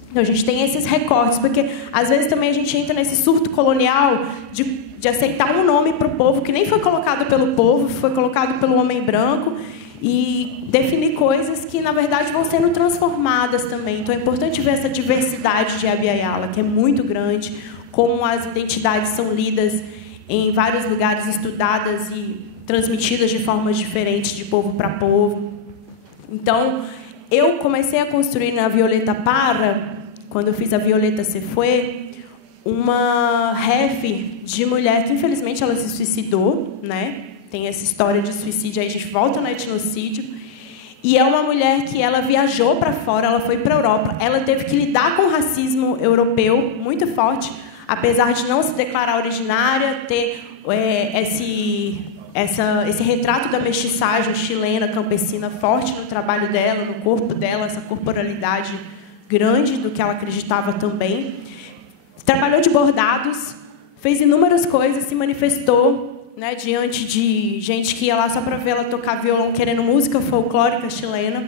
Então, a gente tem esses recortes, porque às vezes também a gente entra nesse surto colonial de aceitar um nome para o povo que nem foi colocado pelo povo, foi colocado pelo homem branco, e definir coisas que, na verdade, vão sendo transformadas também. Então, é importante ver essa diversidade de Abiyala, que é muito grande, como as identidades são lidas em vários lugares, estudadas e transmitidas de formas diferentes, de povo para povo. Então, eu comecei a construir na Violeta Parra, quando eu fiz a Violeta Se Fue, uma ref de mulher que, infelizmente, ela se suicidou, né? Tem essa história de suicídio, aí a gente volta no etnocídio. E é uma mulher que ela viajou para fora, ela foi para a Europa, ela teve que lidar com o racismo europeu muito forte, apesar de não se declarar originária, ter esse retrato da mestiçagem chilena, campesina, forte no trabalho dela, no corpo dela, essa corporalidade grande do que ela acreditava também. Trabalhou de bordados, fez inúmeras coisas, se manifestou, né, diante de gente que ia lá só para ver ela tocar violão, querendo música folclórica chilena.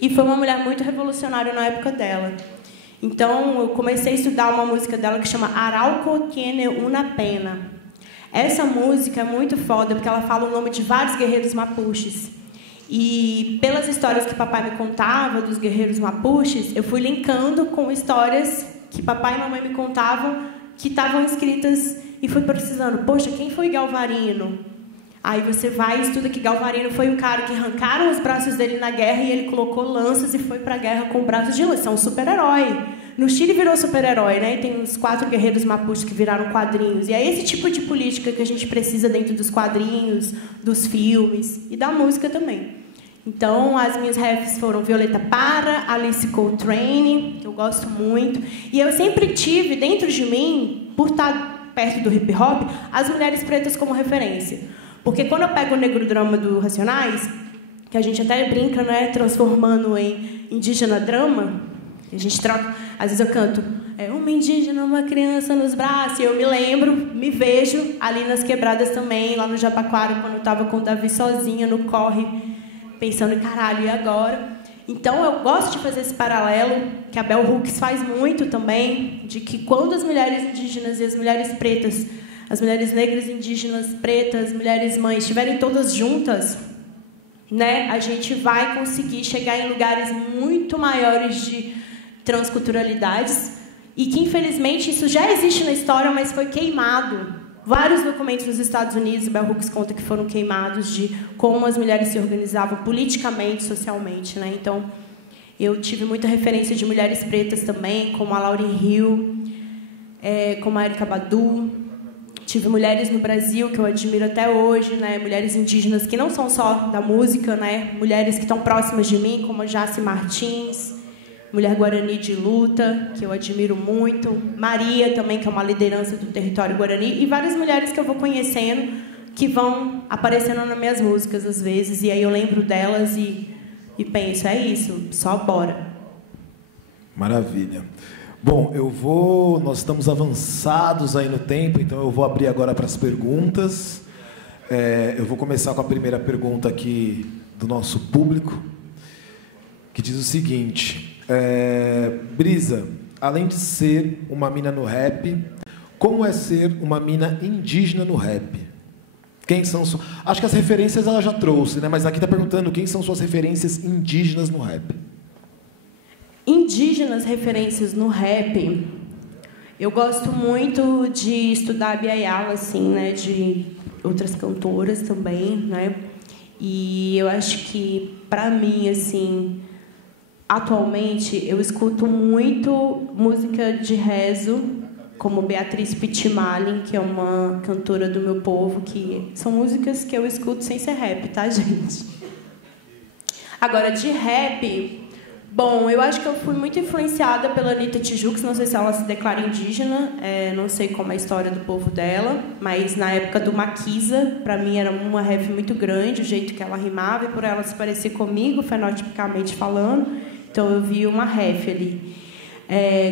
E foi uma mulher muito revolucionária na época dela. Então, eu comecei a estudar uma música dela que chama Arauco tiene una pena. Essa música é muito foda, porque ela fala o nome de vários guerreiros mapuches. E, pelas histórias que papai me contava dos guerreiros mapuches, eu fui linkando com histórias que papai e mamãe me contavam, que estavam escritas, e fui precisando, poxa, quem foi Galvarino? Aí você vai e estuda que Galvarino foi o cara que arrancaram os braços dele na guerra e ele colocou lanças e foi para a guerra com braços de lança. É um super-herói. No Chile virou super-herói, né? E tem uns 4 guerreiros mapuches que viraram quadrinhos. E é esse tipo de política que a gente precisa dentro dos quadrinhos, dos filmes e da música também. Então, as minhas refs foram Violeta Parra, Alice Coltrane, que eu gosto muito. E eu sempre tive, dentro de mim, por estar perto do hip-hop, as mulheres pretas como referência. Porque quando eu pego o negro drama do Racionais, que a gente até brinca, né, transformando em indígena drama, a gente troca, às vezes eu canto, uma indígena, uma criança nos braços, e eu me lembro, me vejo ali nas quebradas também, lá no Jabaquara, quando eu estava com o Davi sozinha no corre, pensando, caralho, e agora? Então, eu gosto de fazer esse paralelo, que a Bell Hooks faz muito também, de que quando as mulheres indígenas e as mulheres pretas, as mulheres negras, indígenas, pretas, mulheres mães, estiverem todas juntas, né, a gente vai conseguir chegar em lugares muito maiores de transculturalidades, e que, infelizmente, isso já existe na história, mas foi queimado. Vários documentos nos Estados Unidos, Bell Hooks conta que foram queimados, de como as mulheres se organizavam politicamente, socialmente, né? Então, eu tive muita referência de mulheres pretas também, como a Lauryn Hill, como a Erykah Badu. Tive mulheres no Brasil que eu admiro até hoje, né? Mulheres indígenas que não são só da música, né? Mulheres que estão próximas de mim, como a Jaci Martins, mulher guarani de luta, que eu admiro muito. Maria também, que é uma liderança do território guarani. E várias mulheres que eu vou conhecendo, que vão aparecendo nas minhas músicas, às vezes. E aí eu lembro delas e penso, é isso, só bora. Maravilha. Bom, nós estamos avançados aí no tempo, então eu vou abrir agora para as perguntas. Eu vou começar com a primeira pergunta aqui do nosso público, que diz o seguinte... Brisa, além de ser uma mina no rap, como é ser uma mina indígena no rap? Quem são Acho que as referências ela já trouxe, né? Mas aqui está perguntando quem são suas referências indígenas no rap. Indígenas referências no rap, eu gosto muito de estudar a Bia Yala, assim, né? De outras cantoras também, né? E eu acho que, para mim, assim... Atualmente, eu escuto muito música de rezo, como Beatriz Pittimalin, que é uma cantora do meu povo, que são músicas que eu escuto sem ser rap, tá, gente? Agora, de rap, bom, eu acho que eu fui muito influenciada pela Anitta Tijoux, não sei se ela se declara indígena, não sei como é a história do povo dela, mas na época do Maquisa, para mim era uma rap muito grande, o jeito que ela rimava, e por ela se parecer comigo, fenotipicamente falando. Então, eu vi uma ref ali.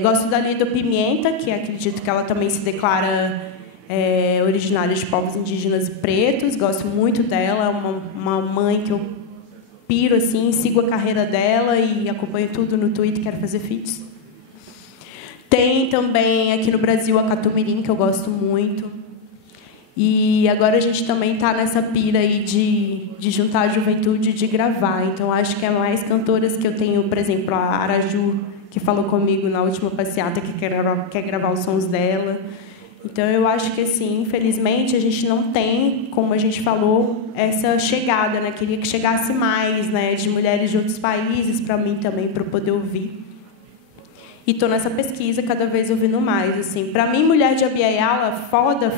Gosto da Lido Pimenta, que acredito que ela também se declara originária de povos indígenas e pretos. Gosto muito dela. É uma mãe que eu piro, assim, sigo a carreira dela e acompanho tudo no Twitter, quero fazer feats. Tem também, aqui no Brasil, a Catumirim, que eu gosto muito. E agora a gente também está nessa pira aí de juntar a juventude e de gravar. Então, acho que é mais cantoras que eu tenho, por exemplo, a Araju, que falou comigo na última passeata, que quer gravar os sons dela. Então, eu acho que, assim, infelizmente, a gente não tem, como a gente falou, essa chegada, né? Queria que chegasse mais, né? De mulheres de outros países, para mim também, para eu poder ouvir. E estou nessa pesquisa, cada vez ouvindo mais. Assim. Para mim, mulher de Abya Yala, foda,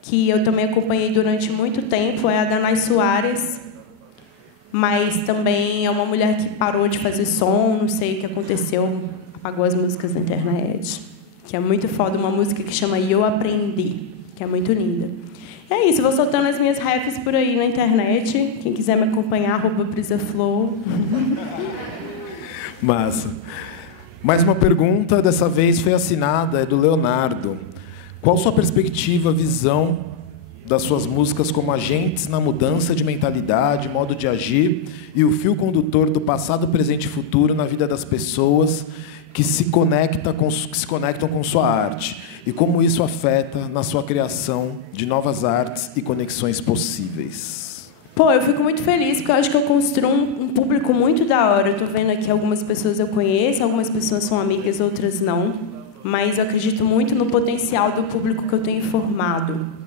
que eu também acompanhei durante muito tempo, é a Danai Soares. mas também é uma mulher que parou de fazer som, não sei o que aconteceu, apagou as músicas na internet, que é muito foda, uma música que chama Eu Aprendi, que é muito linda. É isso, vou soltando as minhas raps por aí na internet, quem quiser me acompanhar, @brisaflow. Massa. Mais uma pergunta, dessa vez foi assinada, é do Leonardo. Qual sua perspectiva, visão das suas músicas como agentes na mudança de mentalidade, modo de agir e o fio condutor do passado, presente e futuro na vida das pessoas que se conectam com sua arte? E como isso afeta na sua criação de novas artes e conexões possíveis? Pô, eu fico muito feliz, porque eu acho que eu construo um público muito da hora. Eu tô vendo aqui algumas pessoas eu conheço, algumas pessoas são amigas, outras não. Mas eu acredito muito no potencial do público que eu tenho formado.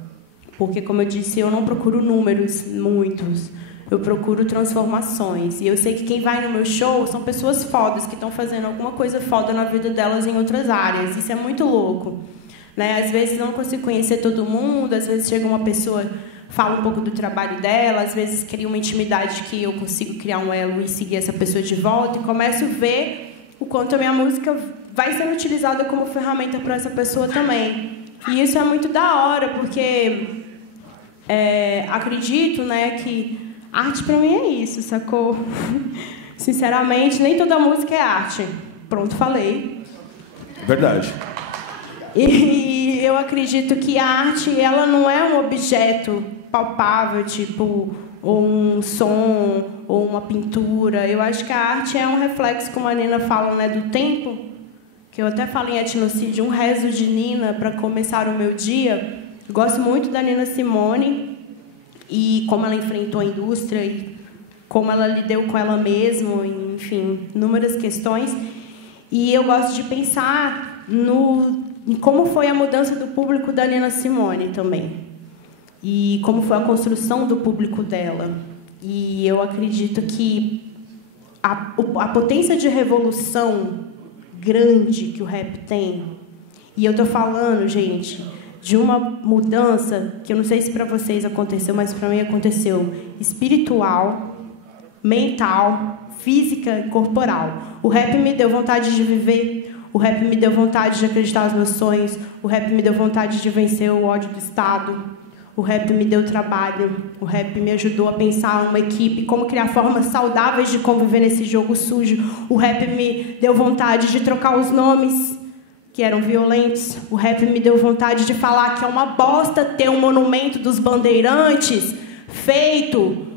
Porque, como eu disse, eu não procuro números, muitos. Eu procuro transformações. E eu sei que quem vai no meu show são pessoas fodas, que estão fazendo alguma coisa foda na vida delas em outras áreas. Isso é muito louco. Né? Às vezes não consigo conhecer todo mundo, às vezes chega uma pessoa, fala um pouco do trabalho dela, às vezes cria uma intimidade que eu consigo criar um elo e seguir essa pessoa de volta, e começo a ver o quanto a minha música vai sendo utilizada como ferramenta para essa pessoa também. E isso é muito da hora, porque acredito, né, que arte para mim é isso, sacou? Sinceramente, nem toda música é arte. Pronto, falei. Verdade. E eu acredito que a arte, ela não é um objeto palpável, tipo, ou um som, ou uma pintura. Eu acho que a arte é um reflexo, como a Nina fala, né, do tempo, que eu até falo em etnocídio, um rezo de Nina para começar o meu dia. Eu gosto muito da Nina Simone e como ela enfrentou a indústria e como ela lidou com ela mesma, enfim, inúmeras questões. E eu gosto de pensar em como foi a mudança do público da Nina Simone também. E como foi a construção do público dela. E eu acredito que a potência de revolução grande que o rap tem, e eu tô falando, gente, de uma mudança que eu não sei se para vocês aconteceu, mas para mim aconteceu, espiritual, mental, física e corporal. O rap me deu vontade de viver, o rap me deu vontade de acreditar nos meus sonhos, o rap me deu vontade de vencer o ódio do Estado, o rap me deu trabalho, o rap me ajudou a pensar uma equipe, como criar formas saudáveis de conviver nesse jogo sujo, o rap me deu vontade de trocar os nomes que eram violentos, o rap me deu vontade de falar que é uma bosta ter um monumento dos bandeirantes feito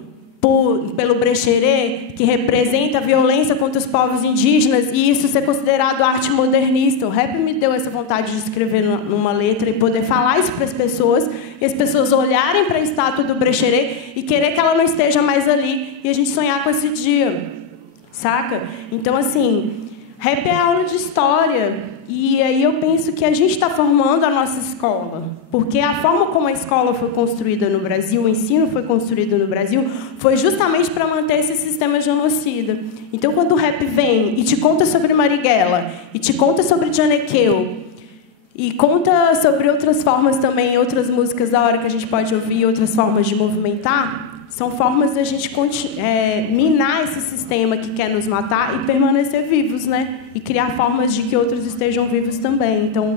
pelo Brecheret, que representa a violência contra os povos indígenas, e isso ser considerado arte modernista. O rap me deu essa vontade de escrever numa letra e poder falar isso para as pessoas, e as pessoas olharem para a estátua do Brecheret e querer que ela não esteja mais ali, e a gente sonhar com esse dia, saca? Então, assim, rap é aula de história. E aí eu penso que a gente está formando a nossa escola, porque a forma como a escola foi construída no Brasil, o ensino foi construído no Brasil, foi justamente para manter esse sistema genocida. Então, quando o rap vem e te conta sobre Marighella, e te conta sobre Janequeu, e conta sobre outras formas também, outras músicas da hora que a gente pode ouvir, outras formas de movimentar, são formas da gente minar esse sistema que quer nos matar e permanecer vivos, né? E criar formas de que outros estejam vivos também. Então,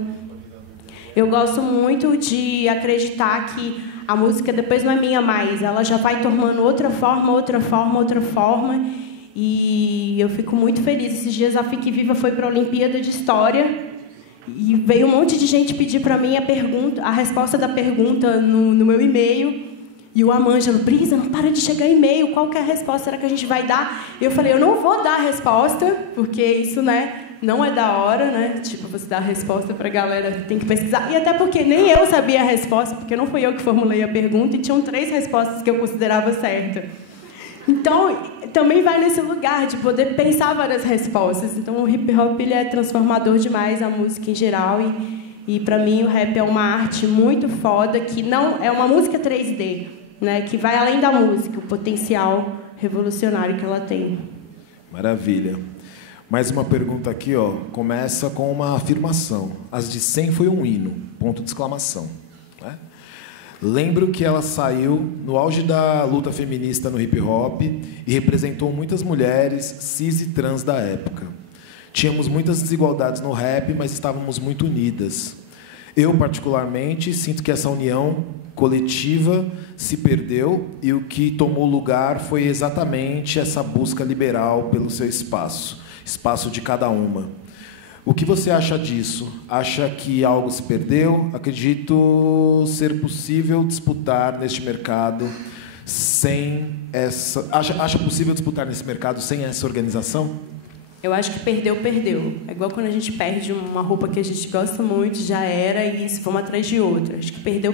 eu gosto muito de acreditar que a música depois não é minha mais. Ela já vai tomando outra forma, outra forma, outra forma. E eu fico muito feliz. Esses dias a Fique Viva foi para a Olimpíada de História e veio um monte de gente pedir para mim a resposta da pergunta no meu e-mail. E o Amângelo, Brisa, não para de chegar e-mail, qual que é a resposta será que a gente vai dar? Eu falei, eu não vou dar a resposta, porque isso, né, não é da hora, né? Tipo, você dar a resposta para a galera, tem que pesquisar. E até porque nem eu sabia a resposta, porque não fui eu que formulei a pergunta, e tinham 3 respostas que eu considerava certa. Então, também vai nesse lugar de poder pensar várias respostas. Então, o hip-hop ele é transformador demais, a música em geral, e para mim o rap é uma arte muito foda, que não é uma música 3D, né, que vai além da música, o potencial revolucionário que ela tem. Maravilha. Mais uma pergunta aqui, ó. Começa com uma afirmação. As de 100 foi um hino. Ponto de exclamação. Né? Lembro que ela saiu no auge da luta feminista no hip hop e representou muitas mulheres cis e trans da época. Tínhamos muitas desigualdades no rap, mas estávamos muito unidas. Eu, particularmente, sinto que essa união coletiva se perdeu e o que tomou lugar foi exatamente essa busca liberal pelo seu espaço de cada uma. O que você acha disso? Acha que algo se perdeu? Acredito ser possível disputar neste mercado sem essa... Acha possível disputar nesse mercado sem essa organização? Eu acho que perdeu. É igual quando a gente perde uma roupa que a gente gosta muito, já era, e isso, vamos atrás de outra. Acho que perdeu,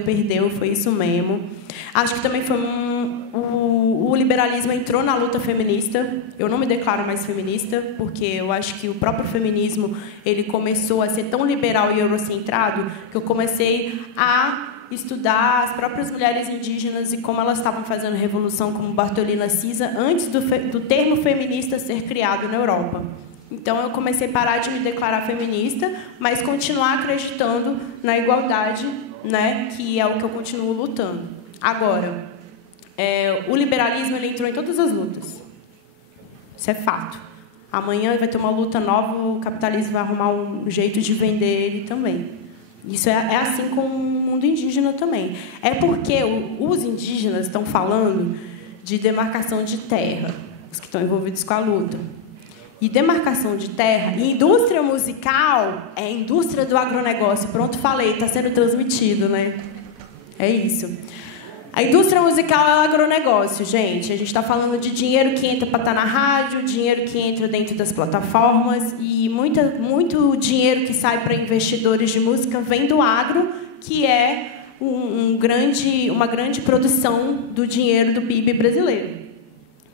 foi isso mesmo. Acho que também foi o liberalismo entrou na luta feminista. Eu não me declaro mais feminista, porque eu acho que o próprio feminismo ele começou a ser tão liberal e eurocentrado que eu comecei a estudar as próprias mulheres indígenas e como elas estavam fazendo revolução, como Bartolina Cisa, antes do termo feminista ser criado na Europa. Então, eu comecei a parar de me declarar feminista, mas continuar acreditando na igualdade, né, que é o que eu continuo lutando. Agora, o liberalismo ele entrou em todas as lutas. Isso é fato. Amanhã vai ter uma luta nova, o capitalismo vai arrumar um jeito de vender ele também. Isso é assim com o mundo indígena também. É porque os indígenas estão falando de demarcação de terra, os que estão envolvidos com a luta. E demarcação de terra, e indústria musical é a indústria do agronegócio. Pronto, falei, está sendo transmitido, né? É isso. A indústria musical é o agronegócio, gente. A gente está falando de dinheiro que entra para estar na rádio, dinheiro que entra dentro das plataformas e muito dinheiro que sai para investidores de música vem do agro, que é uma grande produção do dinheiro do PIB brasileiro.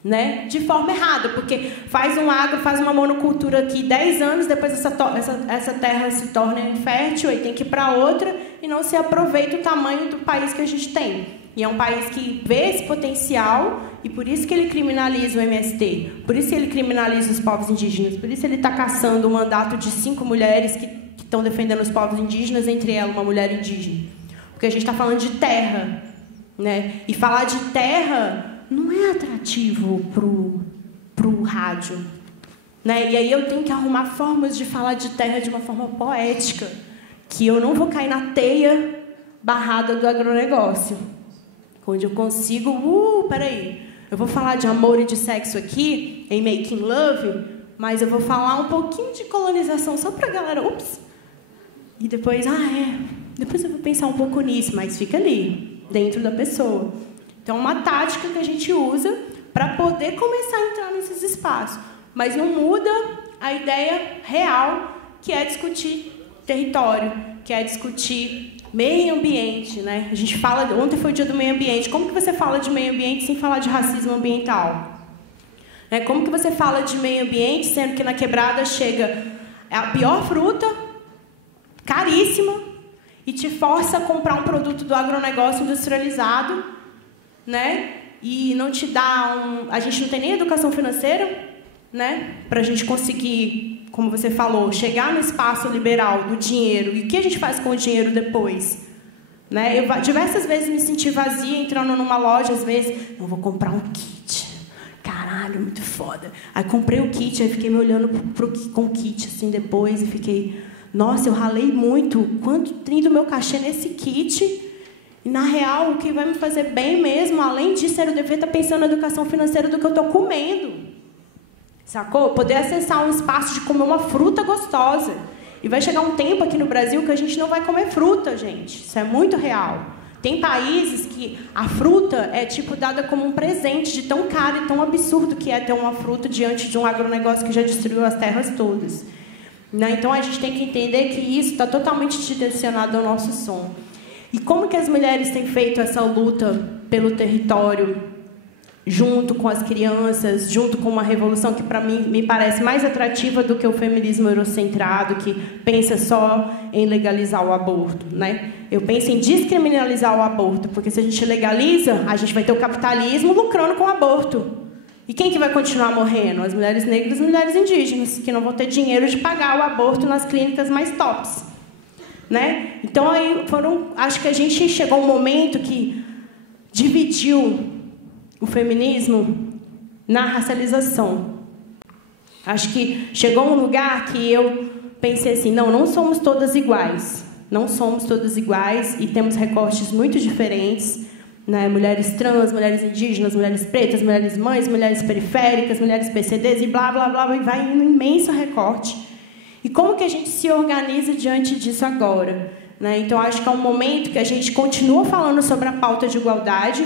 Né? De forma errada, porque faz um agro, faz uma monocultura aqui 10 anos, depois essa terra se torna infértil, aí tem que ir para outra e não se aproveita o tamanho do país que a gente tem. E é um país que vê esse potencial e por isso que ele criminaliza o MST, por isso que ele criminaliza os povos indígenas, por isso ele está caçando o mandato de 5 mulheres que estão defendendo os povos indígenas, entre elas uma mulher indígena. Porque a gente está falando de terra, né? E falar de terra não é atrativo pro rádio, né? E aí eu tenho que arrumar formas de falar de terra de uma forma poética, que eu não vou cair na teia barrada do agronegócio, onde eu consigo, peraí, eu vou falar de amor e de sexo aqui, em Making Love, mas eu vou falar um pouquinho de colonização só pra galera, e depois, depois eu vou pensar um pouco nisso, mas fica ali, dentro da pessoa. Então, é uma tática que a gente usa para poder começar a entrar nesses espaços. Mas não muda a ideia real, que é discutir território, que é discutir meio ambiente. Né? A gente fala... Ontem foi o dia do meio ambiente. Como que você fala de meio ambiente sem falar de racismo ambiental? Né? Como que você fala de meio ambiente, sendo que na quebrada chega a pior fruta, caríssima, e te força a comprar um produto do agronegócio industrializado, né? E não te dá a gente não tem nem educação financeira, né? Para a gente conseguir, como você falou, chegar no espaço liberal do dinheiro. E o que a gente faz com o dinheiro depois? Né? Eu diversas vezes me senti vazia entrando numa loja, às vezes, não vou comprar um kit. Caralho, muito foda. Aí comprei o kit, aí fiquei me olhando com o kit assim depois e fiquei, nossa, eu ralei muito. Quanto tem do meu cachê nesse kit? E, na real, o que vai me fazer bem mesmo, além disso, eu dever estar pensando na educação financeira do que eu estou comendo. Sacou? Poder acessar um espaço de comer uma fruta gostosa. E vai chegar um tempo aqui no Brasil que a gente não vai comer fruta, gente. Isso é muito real. Tem países que a fruta é, dada como um presente de tão caro e tão absurdo que é ter uma fruta diante de um agronegócio que já destruiu as terras todas. Né? Então, a gente tem que entender que isso está totalmente direcionado ao nosso som. E como que as mulheres têm feito essa luta pelo território, junto com as crianças, junto com uma revolução que, para mim, me parece mais atrativa do que o feminismo eurocentrado, que pensa só em legalizar o aborto, né? Eu penso em descriminalizar o aborto, porque se a gente legaliza, a gente vai ter o capitalismo lucrando com o aborto. E quem que vai continuar morrendo? As mulheres negras e as mulheres indígenas, que não vão ter dinheiro de pagar o aborto nas clínicas mais tops. né? Então, aí acho que a gente chegou a um momento que dividiu o feminismo na racialização. Acho que chegou um lugar que eu pensei assim, não somos todas iguais. Não somos todas iguais e temos recortes muito diferentes, né? Mulheres trans, mulheres indígenas, mulheres pretas, mulheres mães, mulheres periféricas, mulheres PCDs e blá, blá, blá, e vai indo um imenso recorte. E como que a gente se organiza diante disso agora? Né? Então, acho que é um momento que a gente continua falando sobre a pauta de igualdade,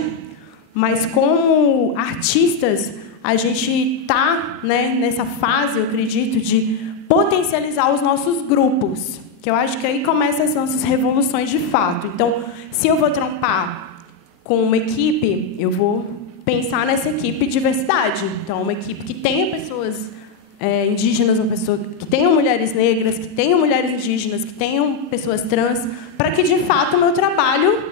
mas como artistas, a gente está, né, nessa fase, eu acredito, de potencializar os nossos grupos, que eu acho que aí começam as nossas revoluções de fato. Então, se eu vou trampar com uma equipe, eu vou pensar nessa equipe de diversidade. Então, uma equipe que tenha pessoas indígenas, uma pessoa que tenham mulheres negras, que tenham mulheres indígenas, que tenham pessoas trans, para que, de fato, o meu trabalho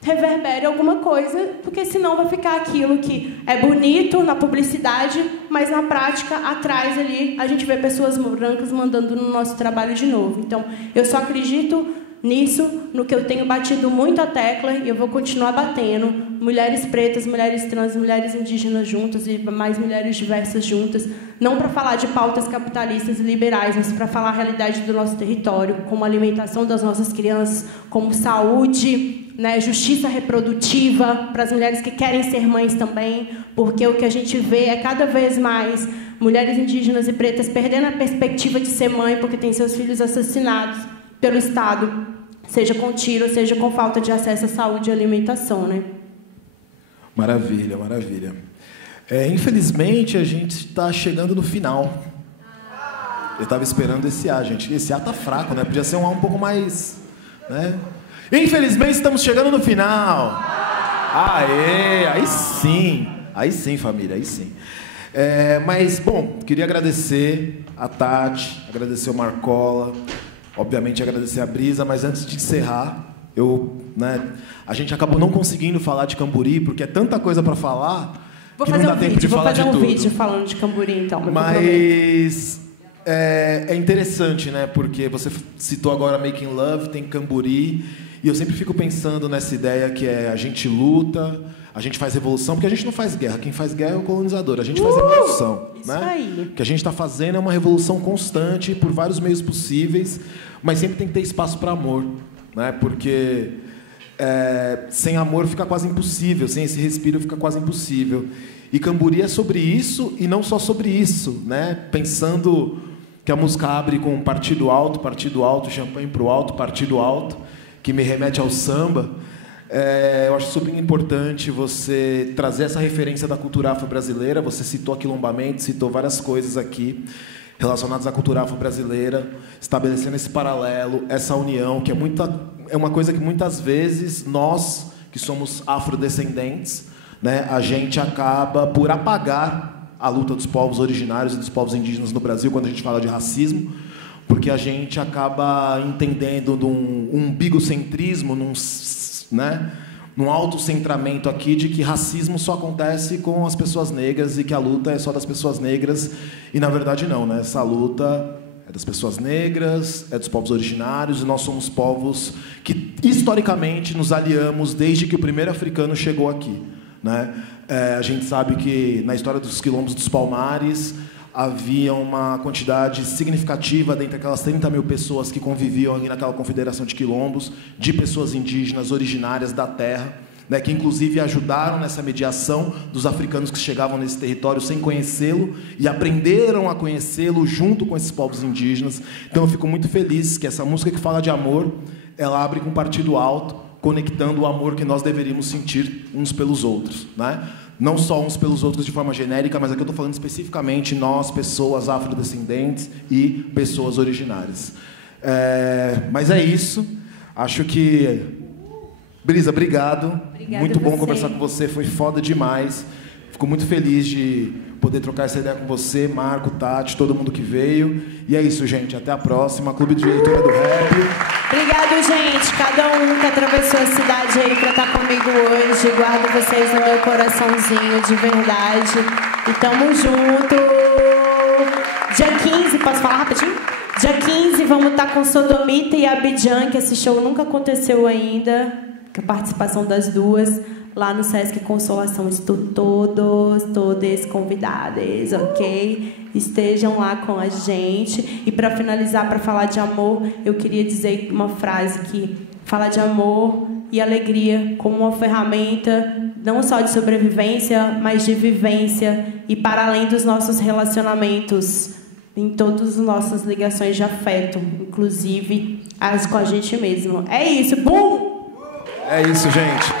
reverbere alguma coisa, porque senão vai ficar aquilo que é bonito na publicidade, mas na prática, atrás ali, a gente vê pessoas brancas mandando no nosso trabalho de novo. Então, eu só acredito nisso, no que eu tenho batido muito a tecla, e eu vou continuar batendo. Mulheres pretas, mulheres trans, mulheres indígenas juntas e mais mulheres diversas juntas, não para falar de pautas capitalistas e liberais, mas para falar a realidade do nosso território, como a alimentação das nossas crianças, como saúde, né, justiça reprodutiva para as mulheres que querem ser mães também, porque o que a gente vê é cada vez mais mulheres indígenas e pretas perdendo a perspectiva de ser mãe porque têm seus filhos assassinados pelo Estado, seja com tiro, seja com falta de acesso à saúde e alimentação, né? Maravilha, maravilha. Infelizmente, a gente está chegando no final. Eu estava esperando esse A, gente. Esse A tá fraco, né? Podia ser um A um pouco mais, né? Infelizmente, estamos chegando no final. Aê, aí sim, família, aí sim. Mas, bom, queria agradecer a Tati, agradecer o Marcola, obviamente agradecer a Brisa, mas antes de encerrar, a gente acabou não conseguindo falar de Camburi, porque é tanta coisa para falar que não dá tempo de falar de tudo. Vou fazer um vídeo falando de Camburi, então. Mas é interessante, né? Porque você citou agora Making Love, tem Camburi, e eu sempre fico pensando nessa ideia que a gente luta, a gente faz revolução, porque a gente não faz guerra. Quem faz guerra é o colonizador. A gente faz revolução. Isso né? aí. O que a gente está fazendo é uma revolução constante, por vários meios possíveis, mas sempre tem que ter espaço para amor. Né? Porque sem amor fica quase impossível, sem esse respiro fica quase impossível. E Camburi é sobre isso, e não só sobre isso. Né? Pensando que a música abre com partido alto, champanhe pro alto, partido alto, que me remete ao samba. Eu acho super importante você trazer essa referência da cultura afro-brasileira. Você citou aquilombamento, citou várias coisas aqui relacionadas à cultura afro-brasileira, estabelecendo esse paralelo, essa união, que é uma coisa que muitas vezes nós, que somos afrodescendentes, né, a gente acaba por apagar a luta dos povos originários e dos povos indígenas no Brasil quando a gente fala de racismo, porque a gente acaba entendendo num umbigocentrismo, num autocentramento aqui de que racismo só acontece com as pessoas negras e que a luta é só das pessoas negras. E, na verdade, não. Né? Essa luta é das pessoas negras, é dos povos originários, e nós somos povos que, historicamente, nos aliamos desde que o primeiro africano chegou aqui. Né? A gente sabe que, na história dos quilombos dos Palmares, havia uma quantidade significativa, dentre aquelas 30 mil pessoas que conviviam ali naquela confederação de quilombos, de pessoas indígenas originárias da terra, né, que inclusive ajudaram nessa mediação dos africanos que chegavam nesse território sem conhecê-lo e aprenderam a conhecê-lo junto com esses povos indígenas. Então eu fico muito feliz que essa música que fala de amor, ela abre com partido alto, conectando o amor que nós deveríamos sentir uns pelos outros, né? Não só uns pelos outros de forma genérica, mas aqui eu estou falando especificamente nós, pessoas afrodescendentes e pessoas originárias. Mas é isso. Acho que... Brisa, obrigado. Obrigada. Muito bom conversar com você, foi foda demais. Fico muito feliz de poder trocar essa ideia com você, Marco, Tati, todo mundo que veio. E é isso, gente. Até a próxima. Clube de Leitura do Rap. Obrigado, gente. Cada um que atravessou a cidade aí pra estar comigo hoje. Guardo vocês no meu coraçãozinho, de verdade. E tamo junto. Dia 15, posso falar rapidinho? Dia 15 vamos estar com Sodomita e Abidjan, que esse show nunca aconteceu ainda, com a participação das duas, lá no Sesc Consolação. Estou todas convidadas, ok? Estejam lá com a gente. E para finalizar, para falar de amor, eu queria dizer uma frase que fala de amor e alegria como uma ferramenta não só de sobrevivência, mas de vivência e para além dos nossos relacionamentos, em todas as nossas ligações de afeto, inclusive as com a gente mesmo. É isso, bum! É isso, gente.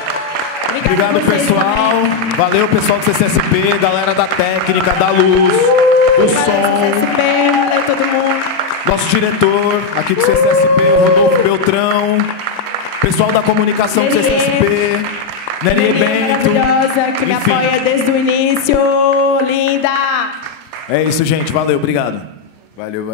Obrigado, pessoal. Também. Valeu, pessoal do CCSP, galera da técnica, da luz, do som. CCSP, valeu todo mundo. Nosso diretor aqui do CCSP, o Rodolfo Beltrão. Pessoal da comunicação do CCSP. Nerie Bento. Maravilhosa, que me apoia desde o início. Linda! É isso, gente. Valeu, obrigado. Valeu.